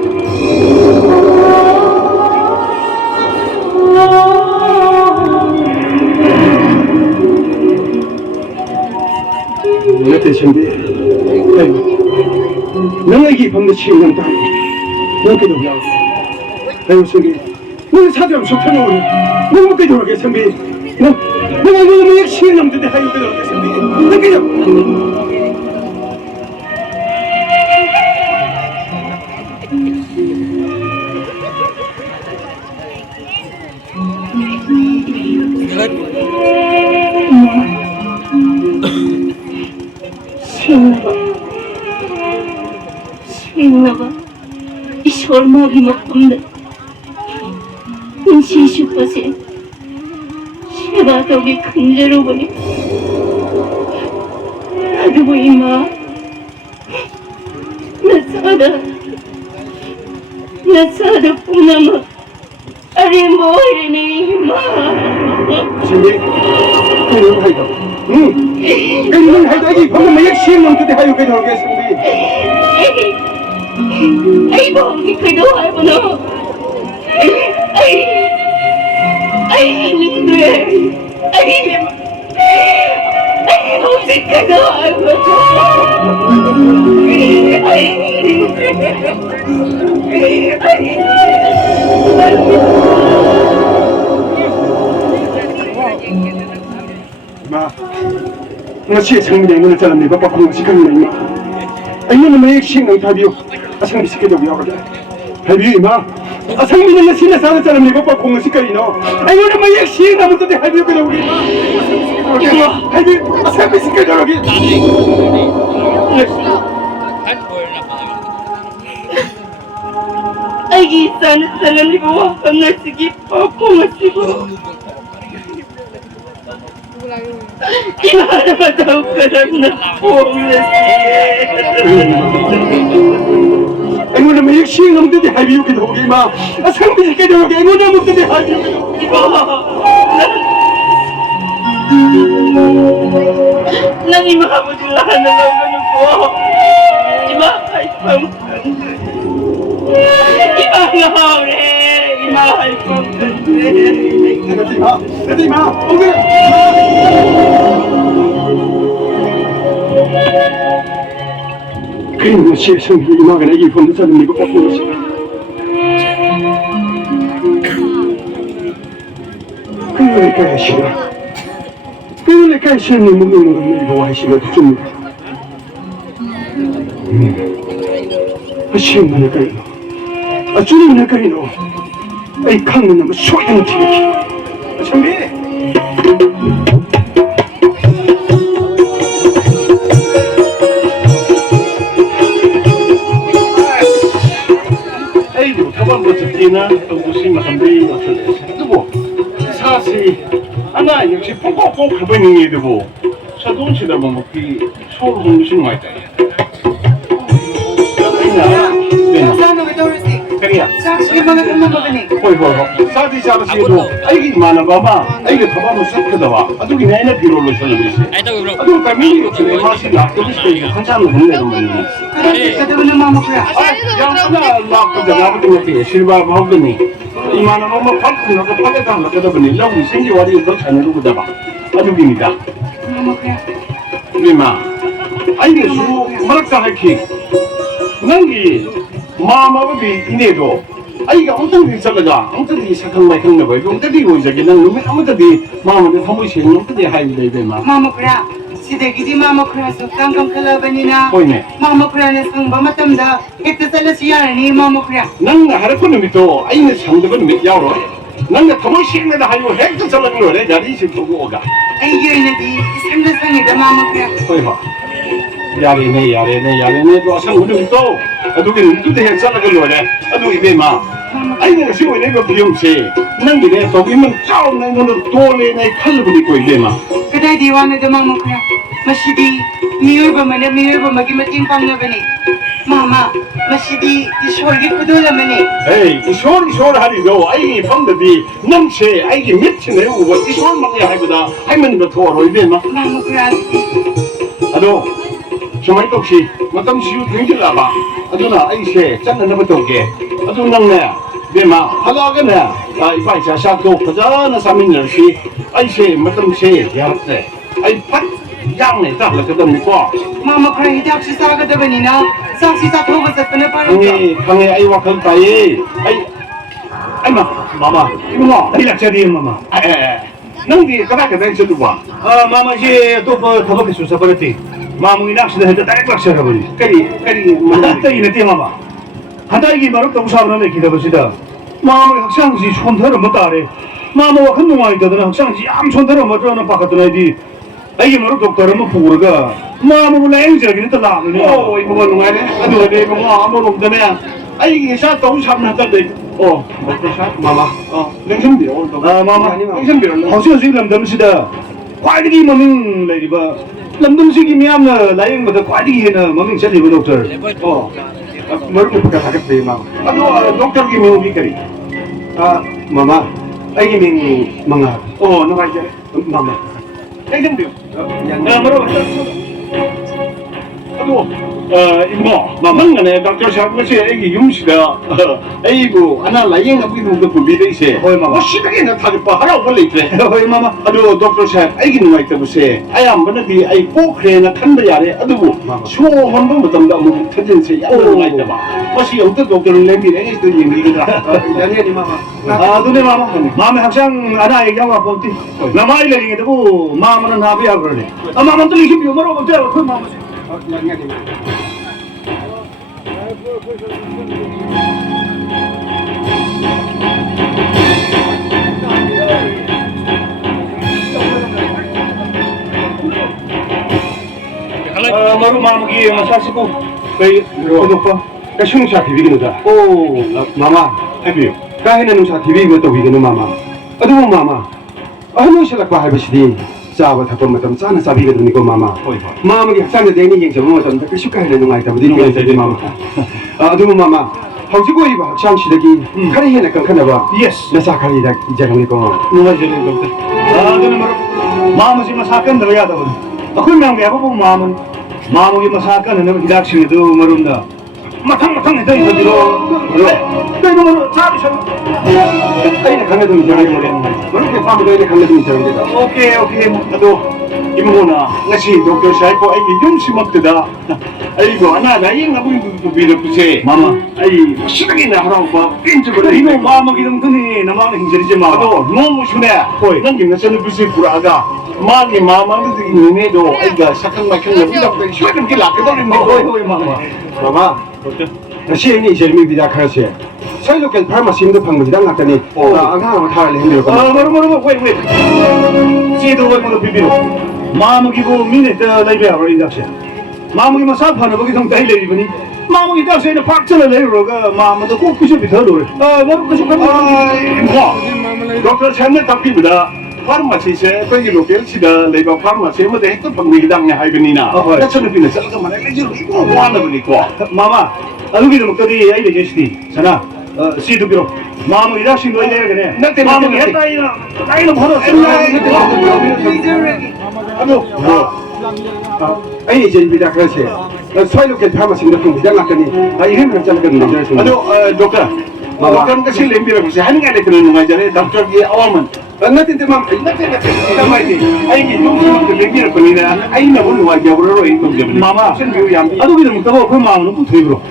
내가 상대 내가 방금 치우는 딸 내게 더 미안해 내가 상대 너는 사도하면 좋다는 거야 내가 못 되돌아게 상대 내가 너무 액시에 남는데 하여 되돌아게 상대 내게 더 생나가 이 설마기 먹던데 인시 싶어서 제바덕이 큰제로 보니 나도 이마 나 사다 뿐나마 아니 뭐이니 이마 선비 그런 하이다 그런 하이다 이 방금 막 시행 넘는데 하여 그래 돌게 선비 ay bakit ka daw ay mo na ay hindi ay bakit ka daw ay mo 마 ngasi 상민이 눈을 잘랐네 바빠 공부 시간이 나 ayun naman yung siyang ng tabiyo. Asang bisiki daw yung agad. Habiyo ima. Asang minala sinasabi sa namin ko pag kung si Karino. Ayun naman yung siyang naman ito. Habiyo ka daw ima. Habiyo. Asang bisiki daw yung ay sana libuwa ka nga sige pa ako nga siguro Kinahara daw ka lang na homeless ayun naman yung siyang naman ito. Habiyo ka daw ima. Asang bisiki daw yung ayun naman ito. Habiyo ka daw. nang imahamudulahan na lang ano po imahay pang imahay pang Ito ima. Okay. 그림 시의 성비 이마가 내게 본드 사는 이거 꼭 보고 싶어. 그러니까 하시나. 그러니까 하시는 놈은 이거 하시나 좀. 하시는 거니까 이거. 주는 거니까 이거. 이 강은 너무 소용 지르기. 성비. ina tunggusin makambi dubo sasi ana 역시 뽕뽕뽕 가버니 되고 자동치다 보면 그 소를 공부신 많이 돼. kaya hoy sadi sara sido ay mana baba ay ke baba mo sakka dawa adu ki naina piro lo sholo bisi adu kami ni masi la to bisi hancha no hunne no mani yang sana la ko da ba to ke shirba bhogni imana mo phak no ko phak ta la da bani law singi wari do chane ru da ba adu ki ni da lima ay ne su marak ta ki nangi 마마가 이내도 아이가 엄청 비싸가 엄청 이삭한 형네 봐. 엄청 이거 이제 그냥 놈이 아무데도 마마는 한번 씩 엄청 하이데 되마. 마마 그래. 시대기디 마마 그래서 깡깡 클럽이나 보이네. 마마 그래는 상바 맞담다. 이때살려서 야니 마마 그래. 난가 하르코는 미도 아이는 상대는 몇 야로. 난가 더번 식내다 하이고 핵도 살라는 거래. 자리 식 보고 오가. 아이게네디 상대상이다 마마 그래. 보이 봐. 야래네 또 상우는 또 아두게 누구도 해 살라는 거래. 아두 이베마. 아이는 시고 내가 비용세. 난기네 저기면 짜오는 거는 돌에네 칼을 부리고 이베마. 그다이 디와네도 마마 그래. 마시디 미여버만에 미여버마기 마팅 빵나베니. 마마 마시디 이쇼르기 ku돌라메니. 에이 이쇼르 하리도 아이 방들이 넘체 아이기 미치네 우고 이쇼르 먹야 하보다 할머니도 도와로 이베마. 마마 그래. 아도 정말 혹시 어떤 시우 등질라봐 아도나 아이세 짠는 너부터게 아도 낭네 베마 하다가네 아이 파이자 샤도 파자나 사민르시 아이세 맞음세 야르세 아이 팟 양네 딱라 그던 거 마마 그래 이제 혹시 사가다 보니나 사시사 도버서 끊어 빠르게 강에 아이 와칸 따이 아이마 마마 이거 Ay lakshari mama. 낭디 그다가 저도 봐 Mama si to pa tabak susa parati. Mama inak sila hita direct lakshara bari. 그리 Hanta inati mama. Hanta igi marok ta usabna ne kita basida. Mama hak상 si 손들어 못 따래. Mama wa kan nungai ta dana hak상 si am 손들어 못 저나 pakatna di. ꯑꯩꯒꯤ ꯃꯔꯨꯞ ꯗꯣꯛꯇꯔ ꯑꯃ ꯄꯨꯔꯒ ꯃꯥꯃꯕꯨ ꯂꯥꯌꯦꯡꯖꯔꯒꯦꯅ ꯂꯥꯛꯑꯕꯅꯤꯅꯦ ꯑꯣ 이거 누가네 아두네 이거 아무놈들네 아이 이사 또 삼나던데 마마 냉심비로 마마 냉심비로 hꯧꯖꯤꯛ ꯂꯝꯗꯝꯁꯤꯗ ꯈ꯭ꯋꯥꯏꯗꯒꯤ ꯃꯃꯤꯡ ꯂꯩꯔꯤꯕ ꯂꯝꯗꯝꯁꯤꯒꯤ ꯃꯤꯌꯥꯝꯅ ꯂꯥꯌꯦꯡꯕꯗ ꯈ꯭ꯋꯥꯏꯗꯒꯤ ꯍꯦꯟꯅ ꯃꯃꯤꯡ ꯆꯠꯂꯤꯕ ꯗꯣꯛꯇꯔ 머리부터 부탁하겠어요, 마마. 아두 독터기 미우기 그리 마마, 아기 민 망아. 누가 이제 마마. 냉심비요 뭐라고 아두 이모 마망가네 doctor 샤브시 애기 юм시다 아이고 하나 라이행 앞에 누가 분비돼 있어 시대에 나 타지 봐 하라 원래 있대 마마 아두 doctor 샤 애기 누가 있다 보세 아야 뭐는 아이 포크레나 칸다 야래 아두 쇼 혼동 못한다 뭐 텐텐시 야 누가 있다 봐 혹시 어떤 doctor을 내미 애기도 얘기가 아니, 마마. 아두네 마마 마음에 항상 아나 얘기하고 본티 나마이 레링에 되고 마마는 나비야 그러네 마마는 또 이게 뭐라고 돼? 그 마마 maru mamugi masasiku kay ano pa kasyung sa TV gino da. Mama, 해비요 kahit anong sa TV mo tawagin ng mama. Ano mo, mama? Ano siya lakbahay ba siya din? Sabat hapon matam sana sabi ka dun ko mama. Mama mag-ihaksan na din yung sa mga matam. Kasi kahit anong ay tawag din yung sa mama. Ano mo, mama? Hawsi ko iba, siyang sidagi. Karihin na kang kanaba. yes Nasa kalidag, ijanong ko. 누가 이제 doctor 아두네 maru 마음이 masakan daw yata ba ako yung mga ako maamon 마음이 masakan na hidaksin ito marunda matang ito yung dilo kaya naman sabi siya Ay, nakangadong ijanong mo rin. Marunong pa mo doon nakangadong ijanong dito. okay 아두 이모나 나시 doctor 샤이코 애기 юм시 먹다다 아이고 하나 라이행 앞에 누가 비르부세 마마 아이 시대에 나 하라고 봐 빈집을 이모 마음이 좀 근데 나만의 힘들이지 마 아도 너무 순해 난 김나선을 부시 불아가 마기 마마도 니네도 애가 사탕 막힌 거 비답도 쉬는 게 낫거든요 호이 마마 Mama, kasi ini ijanong may bidak kasi. Sa local pharmacy mo pang magdang nakani. Ang hanga matarali hindi ko. 마루 wait 지도 왜 뭐로 비비로 마음이고 미네트 라이브야 인닥시 마음이 마사파는 거기 좀 다이 레이브니 마음이 dak시는 박철을 레이로가 마음도 꼭 비셔 비터로 마루 그 속한 뭐 doctor 샘네 답기보다 파르마시세 거기 로컬 시다 레이버 파르마시 뭐데 핵도 방미당에 하이베니나 나처럼 비는 셀가 말에 레지로 이거 뭐 하나 보니까 마마 아루기도 먹더니 아이레 제시디 sana 시도 비로 마음이 dak시 너 이래 그래 마음이 했다이나 나이는 바로 아도 Ay, ijanong bidak kasi. Sa local pharmacy mo pang magdang nakani. Ay, hindi mo talaga ng nangyari. 아도 doctor dokter kasi lem비라고 해 하는 게 아니라 그러는 거 있잖아요 doctor 이 아와만 Natin ti ma'am. Tamaiti, ay yung mga lem비를 걸리나 ay na wala wag yawro ro ito jabni 마마 신비우 양비 아두기도 먹다고 그 마음은 또 되고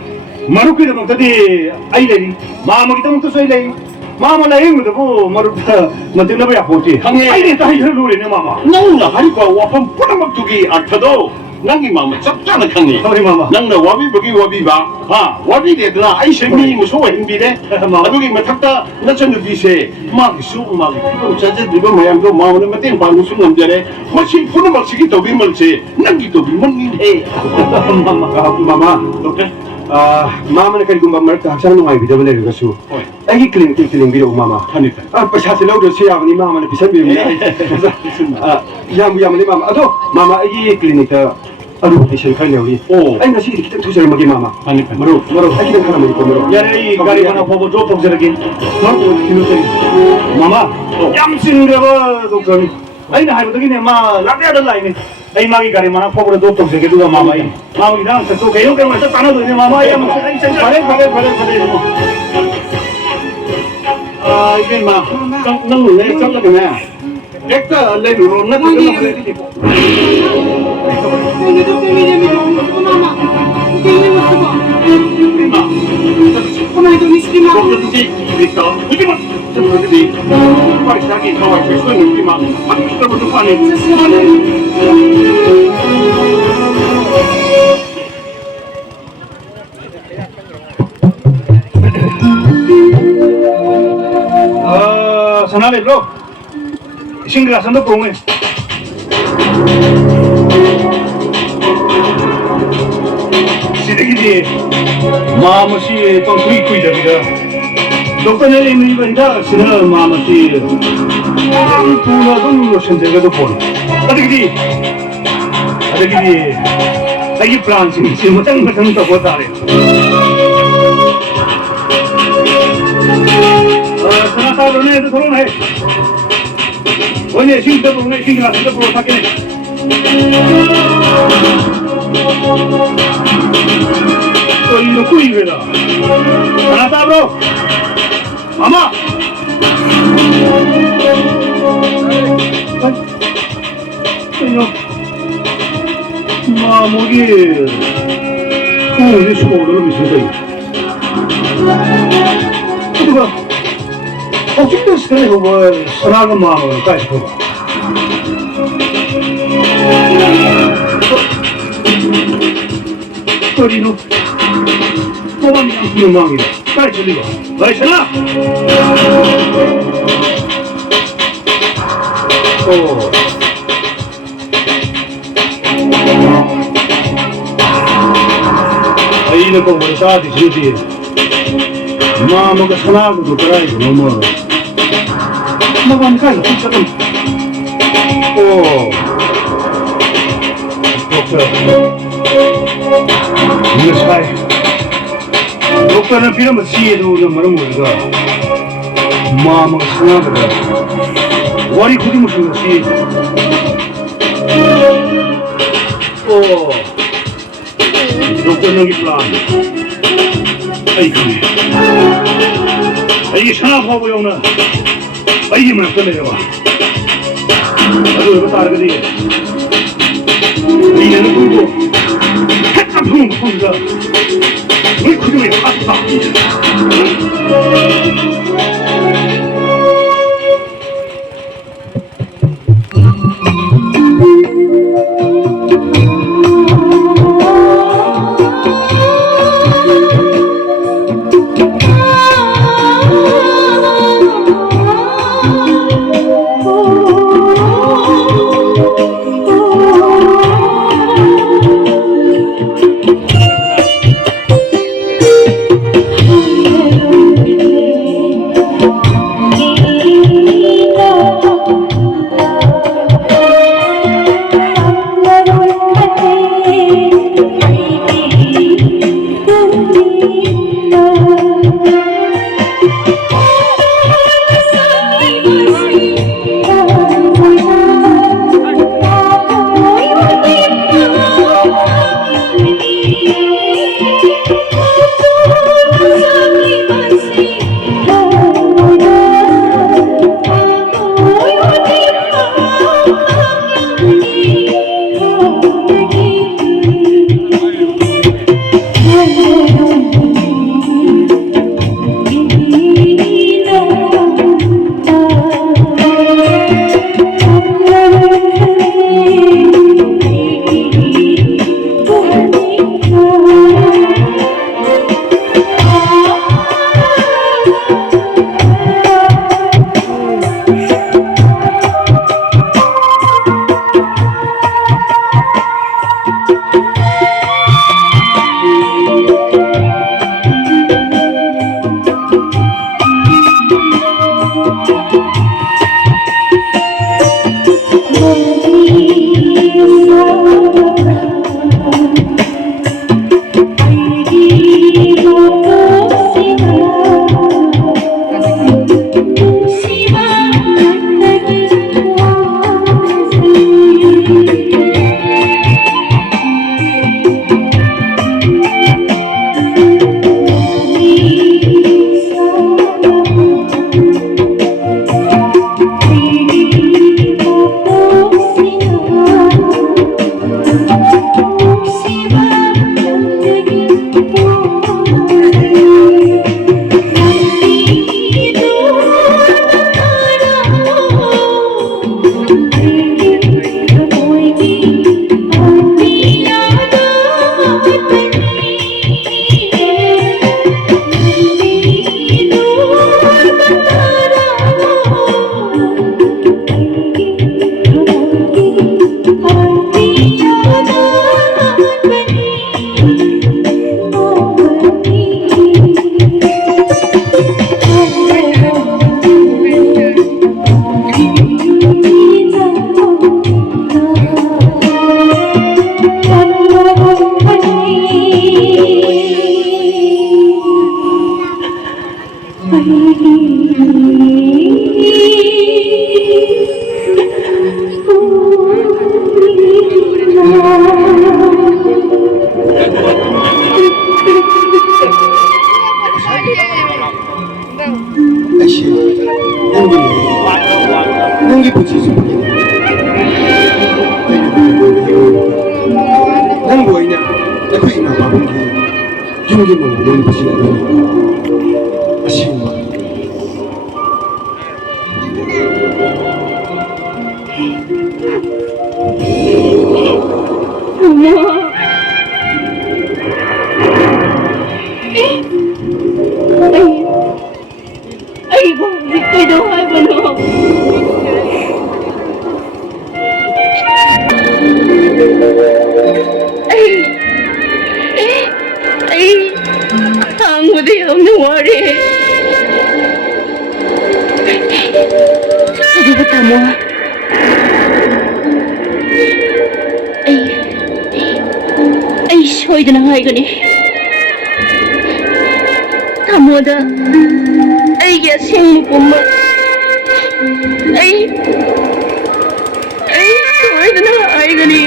마루기도 먹더니 아이레니 마음이도 먹도 소이레니 마음을 해용도 뭐 마루다 맞는 거야 보지 형님. 아이레 다 이런 노래네 마마 나우나 하리과 와판 뿌라막 두기 아트도 nangi mama 짭짤한 강니 우리 마마 nangna wabi bagi wabi ba ha wabi de na ai shemi mo so hin bi de adugi mathakta nachan bi se ma gi su ma gi ko chaje diba mayam do ma wona mateng pa su ngam jare ma si punu ma sigi to bi mal se nangi to bi mon ni he Mama, doctor mama na kaligong mamar ka sa nung ay video na rin kaso. Oy. Ay, kiling video mama. hanita Pasasilaw doon siya ni mama na pisan biyo niya. Yam ni mama. Ato, mama ay klinik ka. Ano di siya kanya uli. Ay, nasi kita tuloy magi mama. hanita Maro, ay kita kana magi ko maro. 야래 이 가리 하나 보고 줘 동서르긴 마루 기노더니 마마 얌싱레버 동서니 아이나 하이버더기네 마 라데아들 라이네 아이 마기 가리 하나 보고 줘 동서게 누가 마마이 마마이랑 또 개요 개만 또 따나도 있네 마마이 아이 발에 이게 막 nang ne chak la ne ekta le ro na ta sanale bro 싱글 가선도 공을 마음이 또 두이 되거든. doktornya ini benda sini mamati tuna pun lotion jaga tu pun ada gini lagi plan sih macam tak buat ada sana tahu ni itu thorong hai oh ni sing tu ni sing lah tu perlu pakai ni तो ये कोई बेटा खाना था ब्रो मामा 마목이 우리 소를 미쳤어요. 그가 어떻게 스타일이 뭐 선하는 마음을 까지 보고. 거리는 또한 양수는 마음이다. 까지 들리고. 와이셔나. Ini kau berusaha di sini, mama ke sana tu berai tu mama, makan kan kita tu, oh, doktor, ini saya, doktor ni film sih tu tu mana mula, mama ke sana tu, wari kudi musuh sih, oh. doktor lagi plan. Aiki sana bawa yang na, aiki mana tu ni apa? Aduh, apa tarik dia? Ini ni tu, kita pun juga, ni kudu ni apa? 아씨, nengi puji supagi. Nang boynya, aku ina babungi, yungi mo nengi puji nengi. Ashi. Aigoo, hindi daw ay ano. Ang mudi ang nawari. Ano ba tamo? Ay, soy na nga gani. Tamo da. Ay, yasing mo po ma. Ay, soy na nga gani.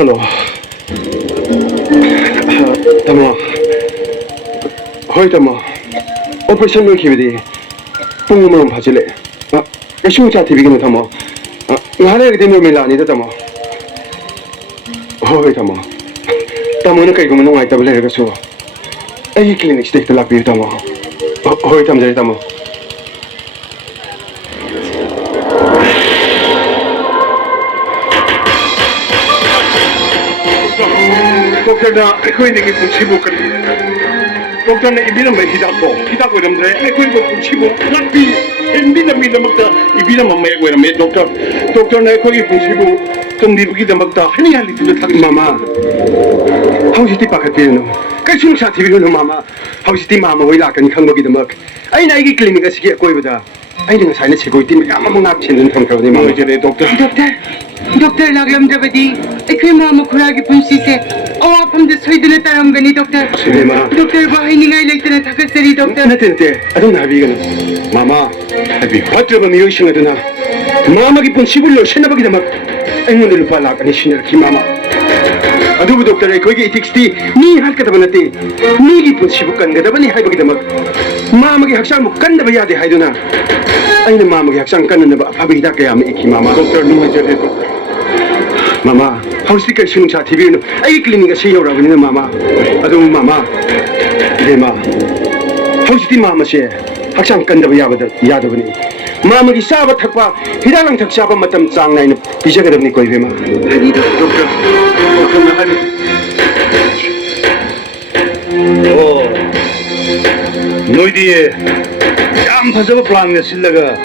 Hello. Tama. Hoy tama. Operation 로 기비디. 뽕으로 봐줄래. 슈자 TV기는 tama. 나래 그대로 밀라 아니다 tama. Hoy tama. Tama kay gumunong ay tablet kaso. Ay clinic stay to lakbi tama. Hoy tama dali tama. Doktorna ekoinigi punchibu kan. Doktorna ibina mai hidako ramdre ekoinigi punchibu lakbi ibina mi damakta ibina mamma ko rame doktorna ekoinigi punchibu tumdibugi damakta hani hali tu thak mama hausiti pakatino kaisung sa tibi no mama hausiti mama hoi lakani khangbogi damak aina igi clinic asigi koibada aina ngasai na chegoi tim yam mangap chen thang kawni mama jere Doctor laglamdabadi ekoi mama khuragi punsise awapamda soiduna taramgani doctor Sinema doctor bahay ningai leitana thakasari doctor Nate adon habigano mama abi patra ba miyo singa duna mama gi pun sibullo senabagi damak aingonde lupa lakani sinar ki mama adubu doctor ekoi gi ethicsdi ni halkadaba nate ni gi pun sibukan gadabani haibagi damak mama gi haksang mu kandaba yade haiduna aina mama gi haksang kannaba afabi hida kaya mi ki mama doctor ni jere Mama, how's the case? Shuncha TV. I cleaning a sea or a mama. I don't mama. Dema. How's the mama share? Haksang kanda yadavani. Mama is Saba Takwa. He doesn't take Saba Matam Sang nine. Pijaga of Nicoima. I need a doctor. Oh, no idea. Jam has a plan. The Silaga.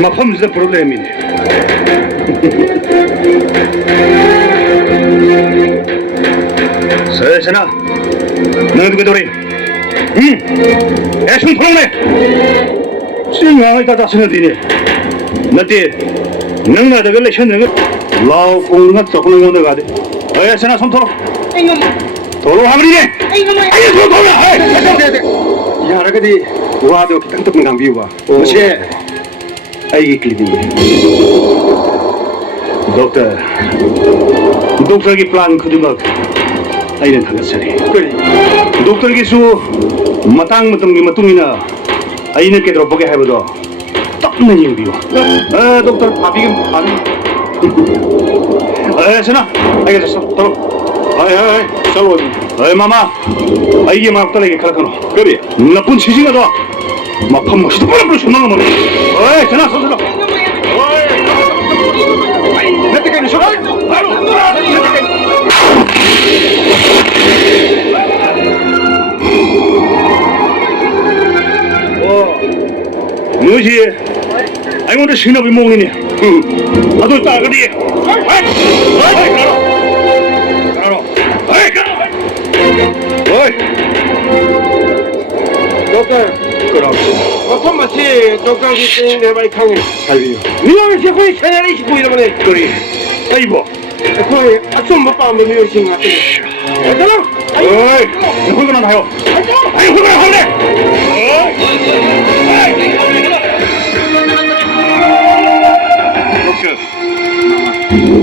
Mafam's the problem in it. Sana, nang bedorin. Esung phone. Sing ay ta dasna dine. Nate, nang na daga lection nang lao kong ngat sakul nang daga de. Ay sana som thoro. engam Thoro hamri ne. engam Ay thoro. Yaragadi wado kitang tuk ngang biwa. Mashe ay clinic. Doctor ki plan khudimag aina thagasari. Doctor ki su matang matam gi matungina aina ke dropoge haibado tapna yingbiyo. Doctor abigem abi. Sana ay sa toro. Ay chalo. 어이 마마 이게 막 떨리게 가라카노 그래 나쁜 지징하다 막 밥먹시도 빨리 전화가 뭐래 어이 전화 서둘러 어이 내 때까지 전화 바로 뭐지 아이 오늘 신업이 먹느니 나도 따그리 Doktor, 어떤 맛이 독감기 때문에 많이 강해. 살리요. 미용을 제거에 채널이 있고 이러면 그래. 아이고 거의 아침 못 봐면 미용신 같은. 괜찮아? 어이 훌륭한 하요 아이 훌륭한 할래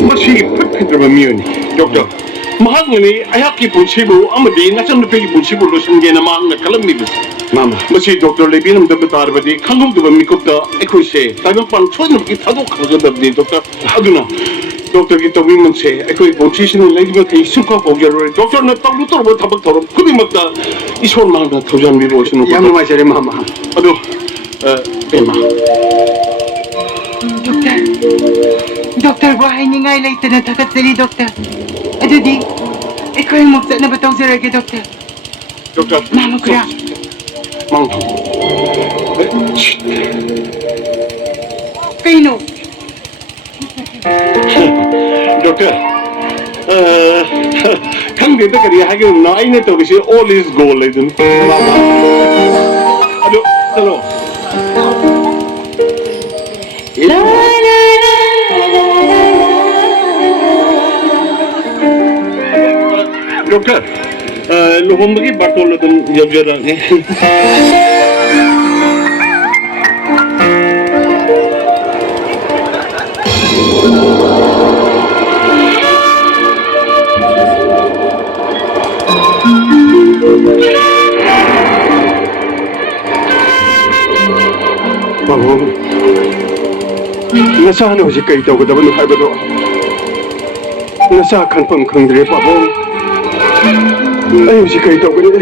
Masih perfect dengan miuni, doktor. Mahal ni ayah ki pun sibuk, amadi macam lepas ki pun sibuk lusun gena mahal nak kalam milu. Mama, masih doktor lebih nam dapat tar badi, kangum tu bermikop ta, ekor se, tapi pan cuan nak kita tu kagak dapat doktor. Aduna, doktor kita wiman se, ekor nutrition lagi berkai suka pokjar orang. Doktor nak tahu lutor buat tabak tarum, kudi makta, ison mang dah tahu jangan milu sinu. Yang mana cari mama? Aduh, Emma. Doktor, buhay ni ngay lang ito takat-sali, Doktor. Adudi, ikaw yung mukta na batong sirage, Doktor. Doktor. Mama ko na. Mang. Kaino? Doktor. Kan dia tak dia hagi na ini tu kasi all is gold itu. Mama. Aduh, hello. Doktor, luhum bagi batol itu jauh-jauh ni. Babong, nasa ano si kayo ko dapat nuhay ba do? Nasa kanpang kang dire babong. Ayaw si kayo ko ni.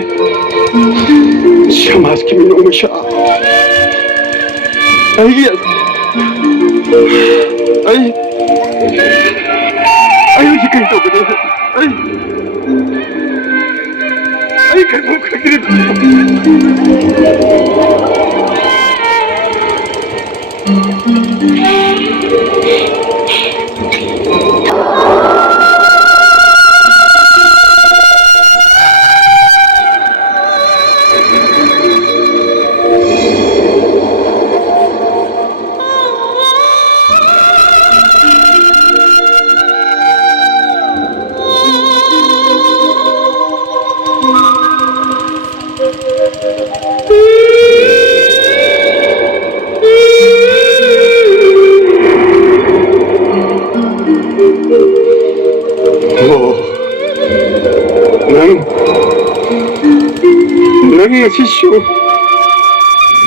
Siya mas kiminong mo siya. Ayaw si kayo ko ni. Ay, kanpang kang dire. 난 시쇼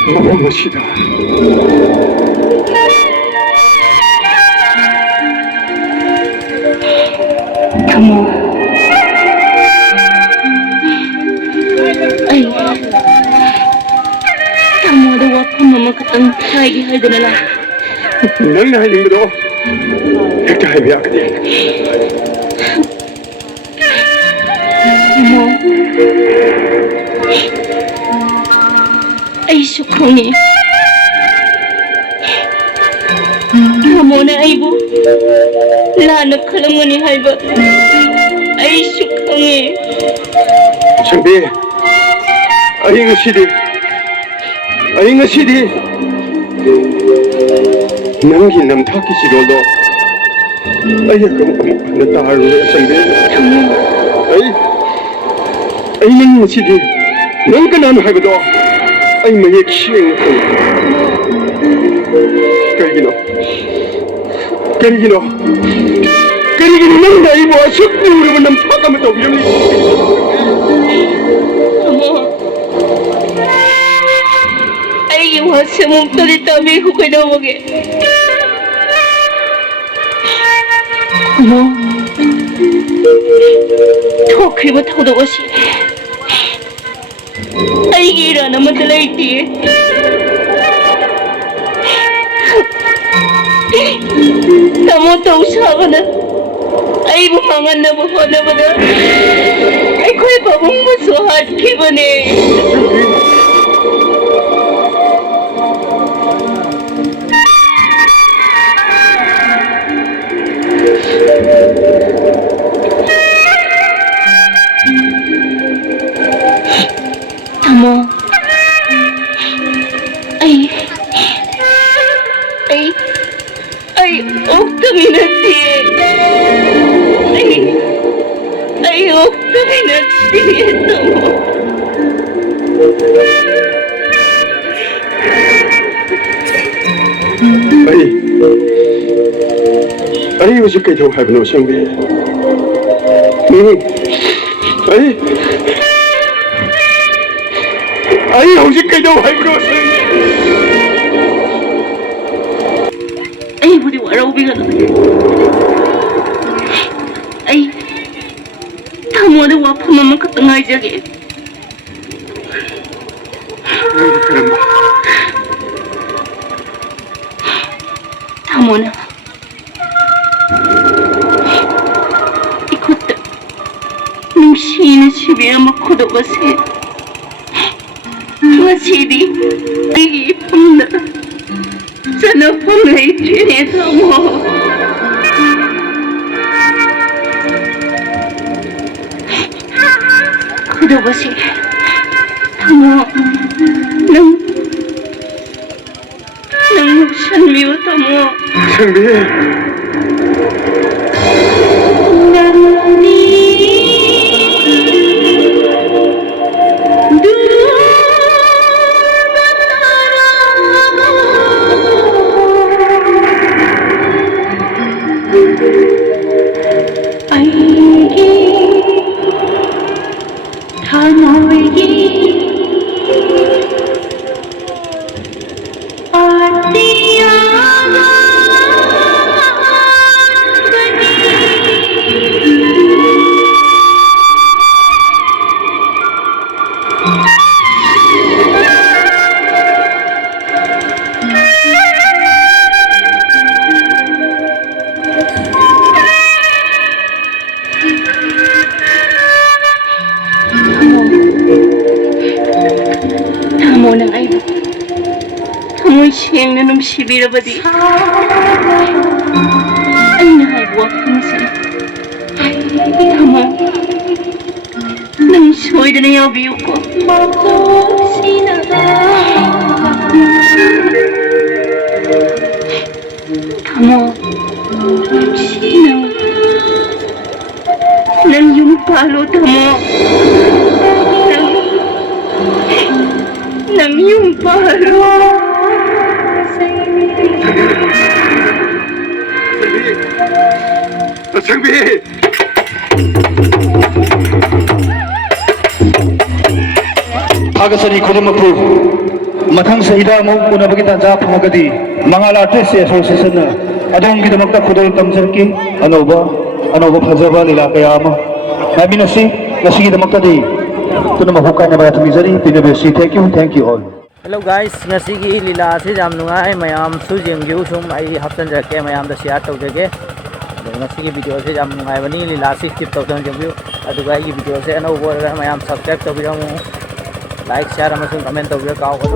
무엇이다. Kamu. Ay. Kamu ada waktu mama ketemu lagi hari dulu. 넌 하는 거도 그때 해야 돼. Kamu. Ay sukongi. Kamu na ibu. Lanap ka lang ni Haiba. Ay sukongi. 선배, 아잉 시디, 남기 남타기 시로도, 아이 그 나타로 선배, 아잉 시디, 너가 나는 하고도, 아이 뭐에 키행, 그리기노 넌 나이 뭐 숙리 우리만 남타가면 더 위험해. Ay, wasa mong tabi ko kayo mo. ꯊꯣꯛꯈ꯭ꯔꯤꯕ ꯊꯧꯗꯣꯛ ꯑꯁꯤ ꯑꯩꯒꯤ ꯏꯔꯥꯟ ꯑꯃꯠꯇ ꯂꯩꯇꯦ ꯇꯥꯃꯣ ꯇꯧꯁꯥꯕꯅ ꯑꯩꯕꯨ ꯃꯥꯡꯍꯟꯅꯕ ꯍꯣꯠꯅꯕꯗ ꯑꯩꯈꯣꯏ ꯄꯥꯕꯨꯡꯕꯨꯁꯨ ꯍꯥꯠꯈꯤꯕꯅꯦ Tamo, ay, oktaminati. Ay, oktaminati, Tamo. Ay, hꯧꯖꯤꯛ ꯀꯩꯗꯧ ꯍꯥꯏꯕꯅꯣ ꯁꯪꯕꯤ? ꯑꯩ ꯍꯧꯖꯤꯛ ꯀꯩꯗꯧ ꯍꯥꯏꯕꯅꯣ ꯁꯪꯕꯤ? ꯑꯩꯕꯨꯗꯤ ꯋꯥꯔꯧꯕꯤꯒꯅꯨ. ꯑꯩ ꯊꯃꯣꯏꯗ ꯋꯥꯐꯝ ꯑꯃꯈꯛꯇ ꯉꯥꯏꯖꯒꯦ. ꯊꯃꯣꯅ 이곳도 능시인의 집이야 먹고도 것에 ngasi디 ay ipamna sana pamlay tinita mo kudo kasi tamo nang nagsanmiyo tamo 상비 Tamo ng ay tamo'y siyang nanumsibirabadi ay nahaibwak mo siya tamo nang soy na nayabiyo ko tamo sinang nang yung palo tamo nang yung palo 상비 하가선이 고등학교 마탕 사이다 뭐 오나보기 단자 방어가디 망할 아트스 에소시에서는 아동기도막다 고도를 감절기 아노바 파자바 리라카야마 나미나시 나시기도막다디 tuno mahukay na mga tumizari pinabisi. Thank you all. Hello guys, ngasigi lila si jam nungai mayam su jengju sum ai hapsan jake mayam da share tawjage. Ado ngasigi video se jam nungai bani lila si skip tawjang jengju. Ado ga gi video se ano bor ga mayam subscribe tawbiramu. Like share amasung comment tawbira kaw ko.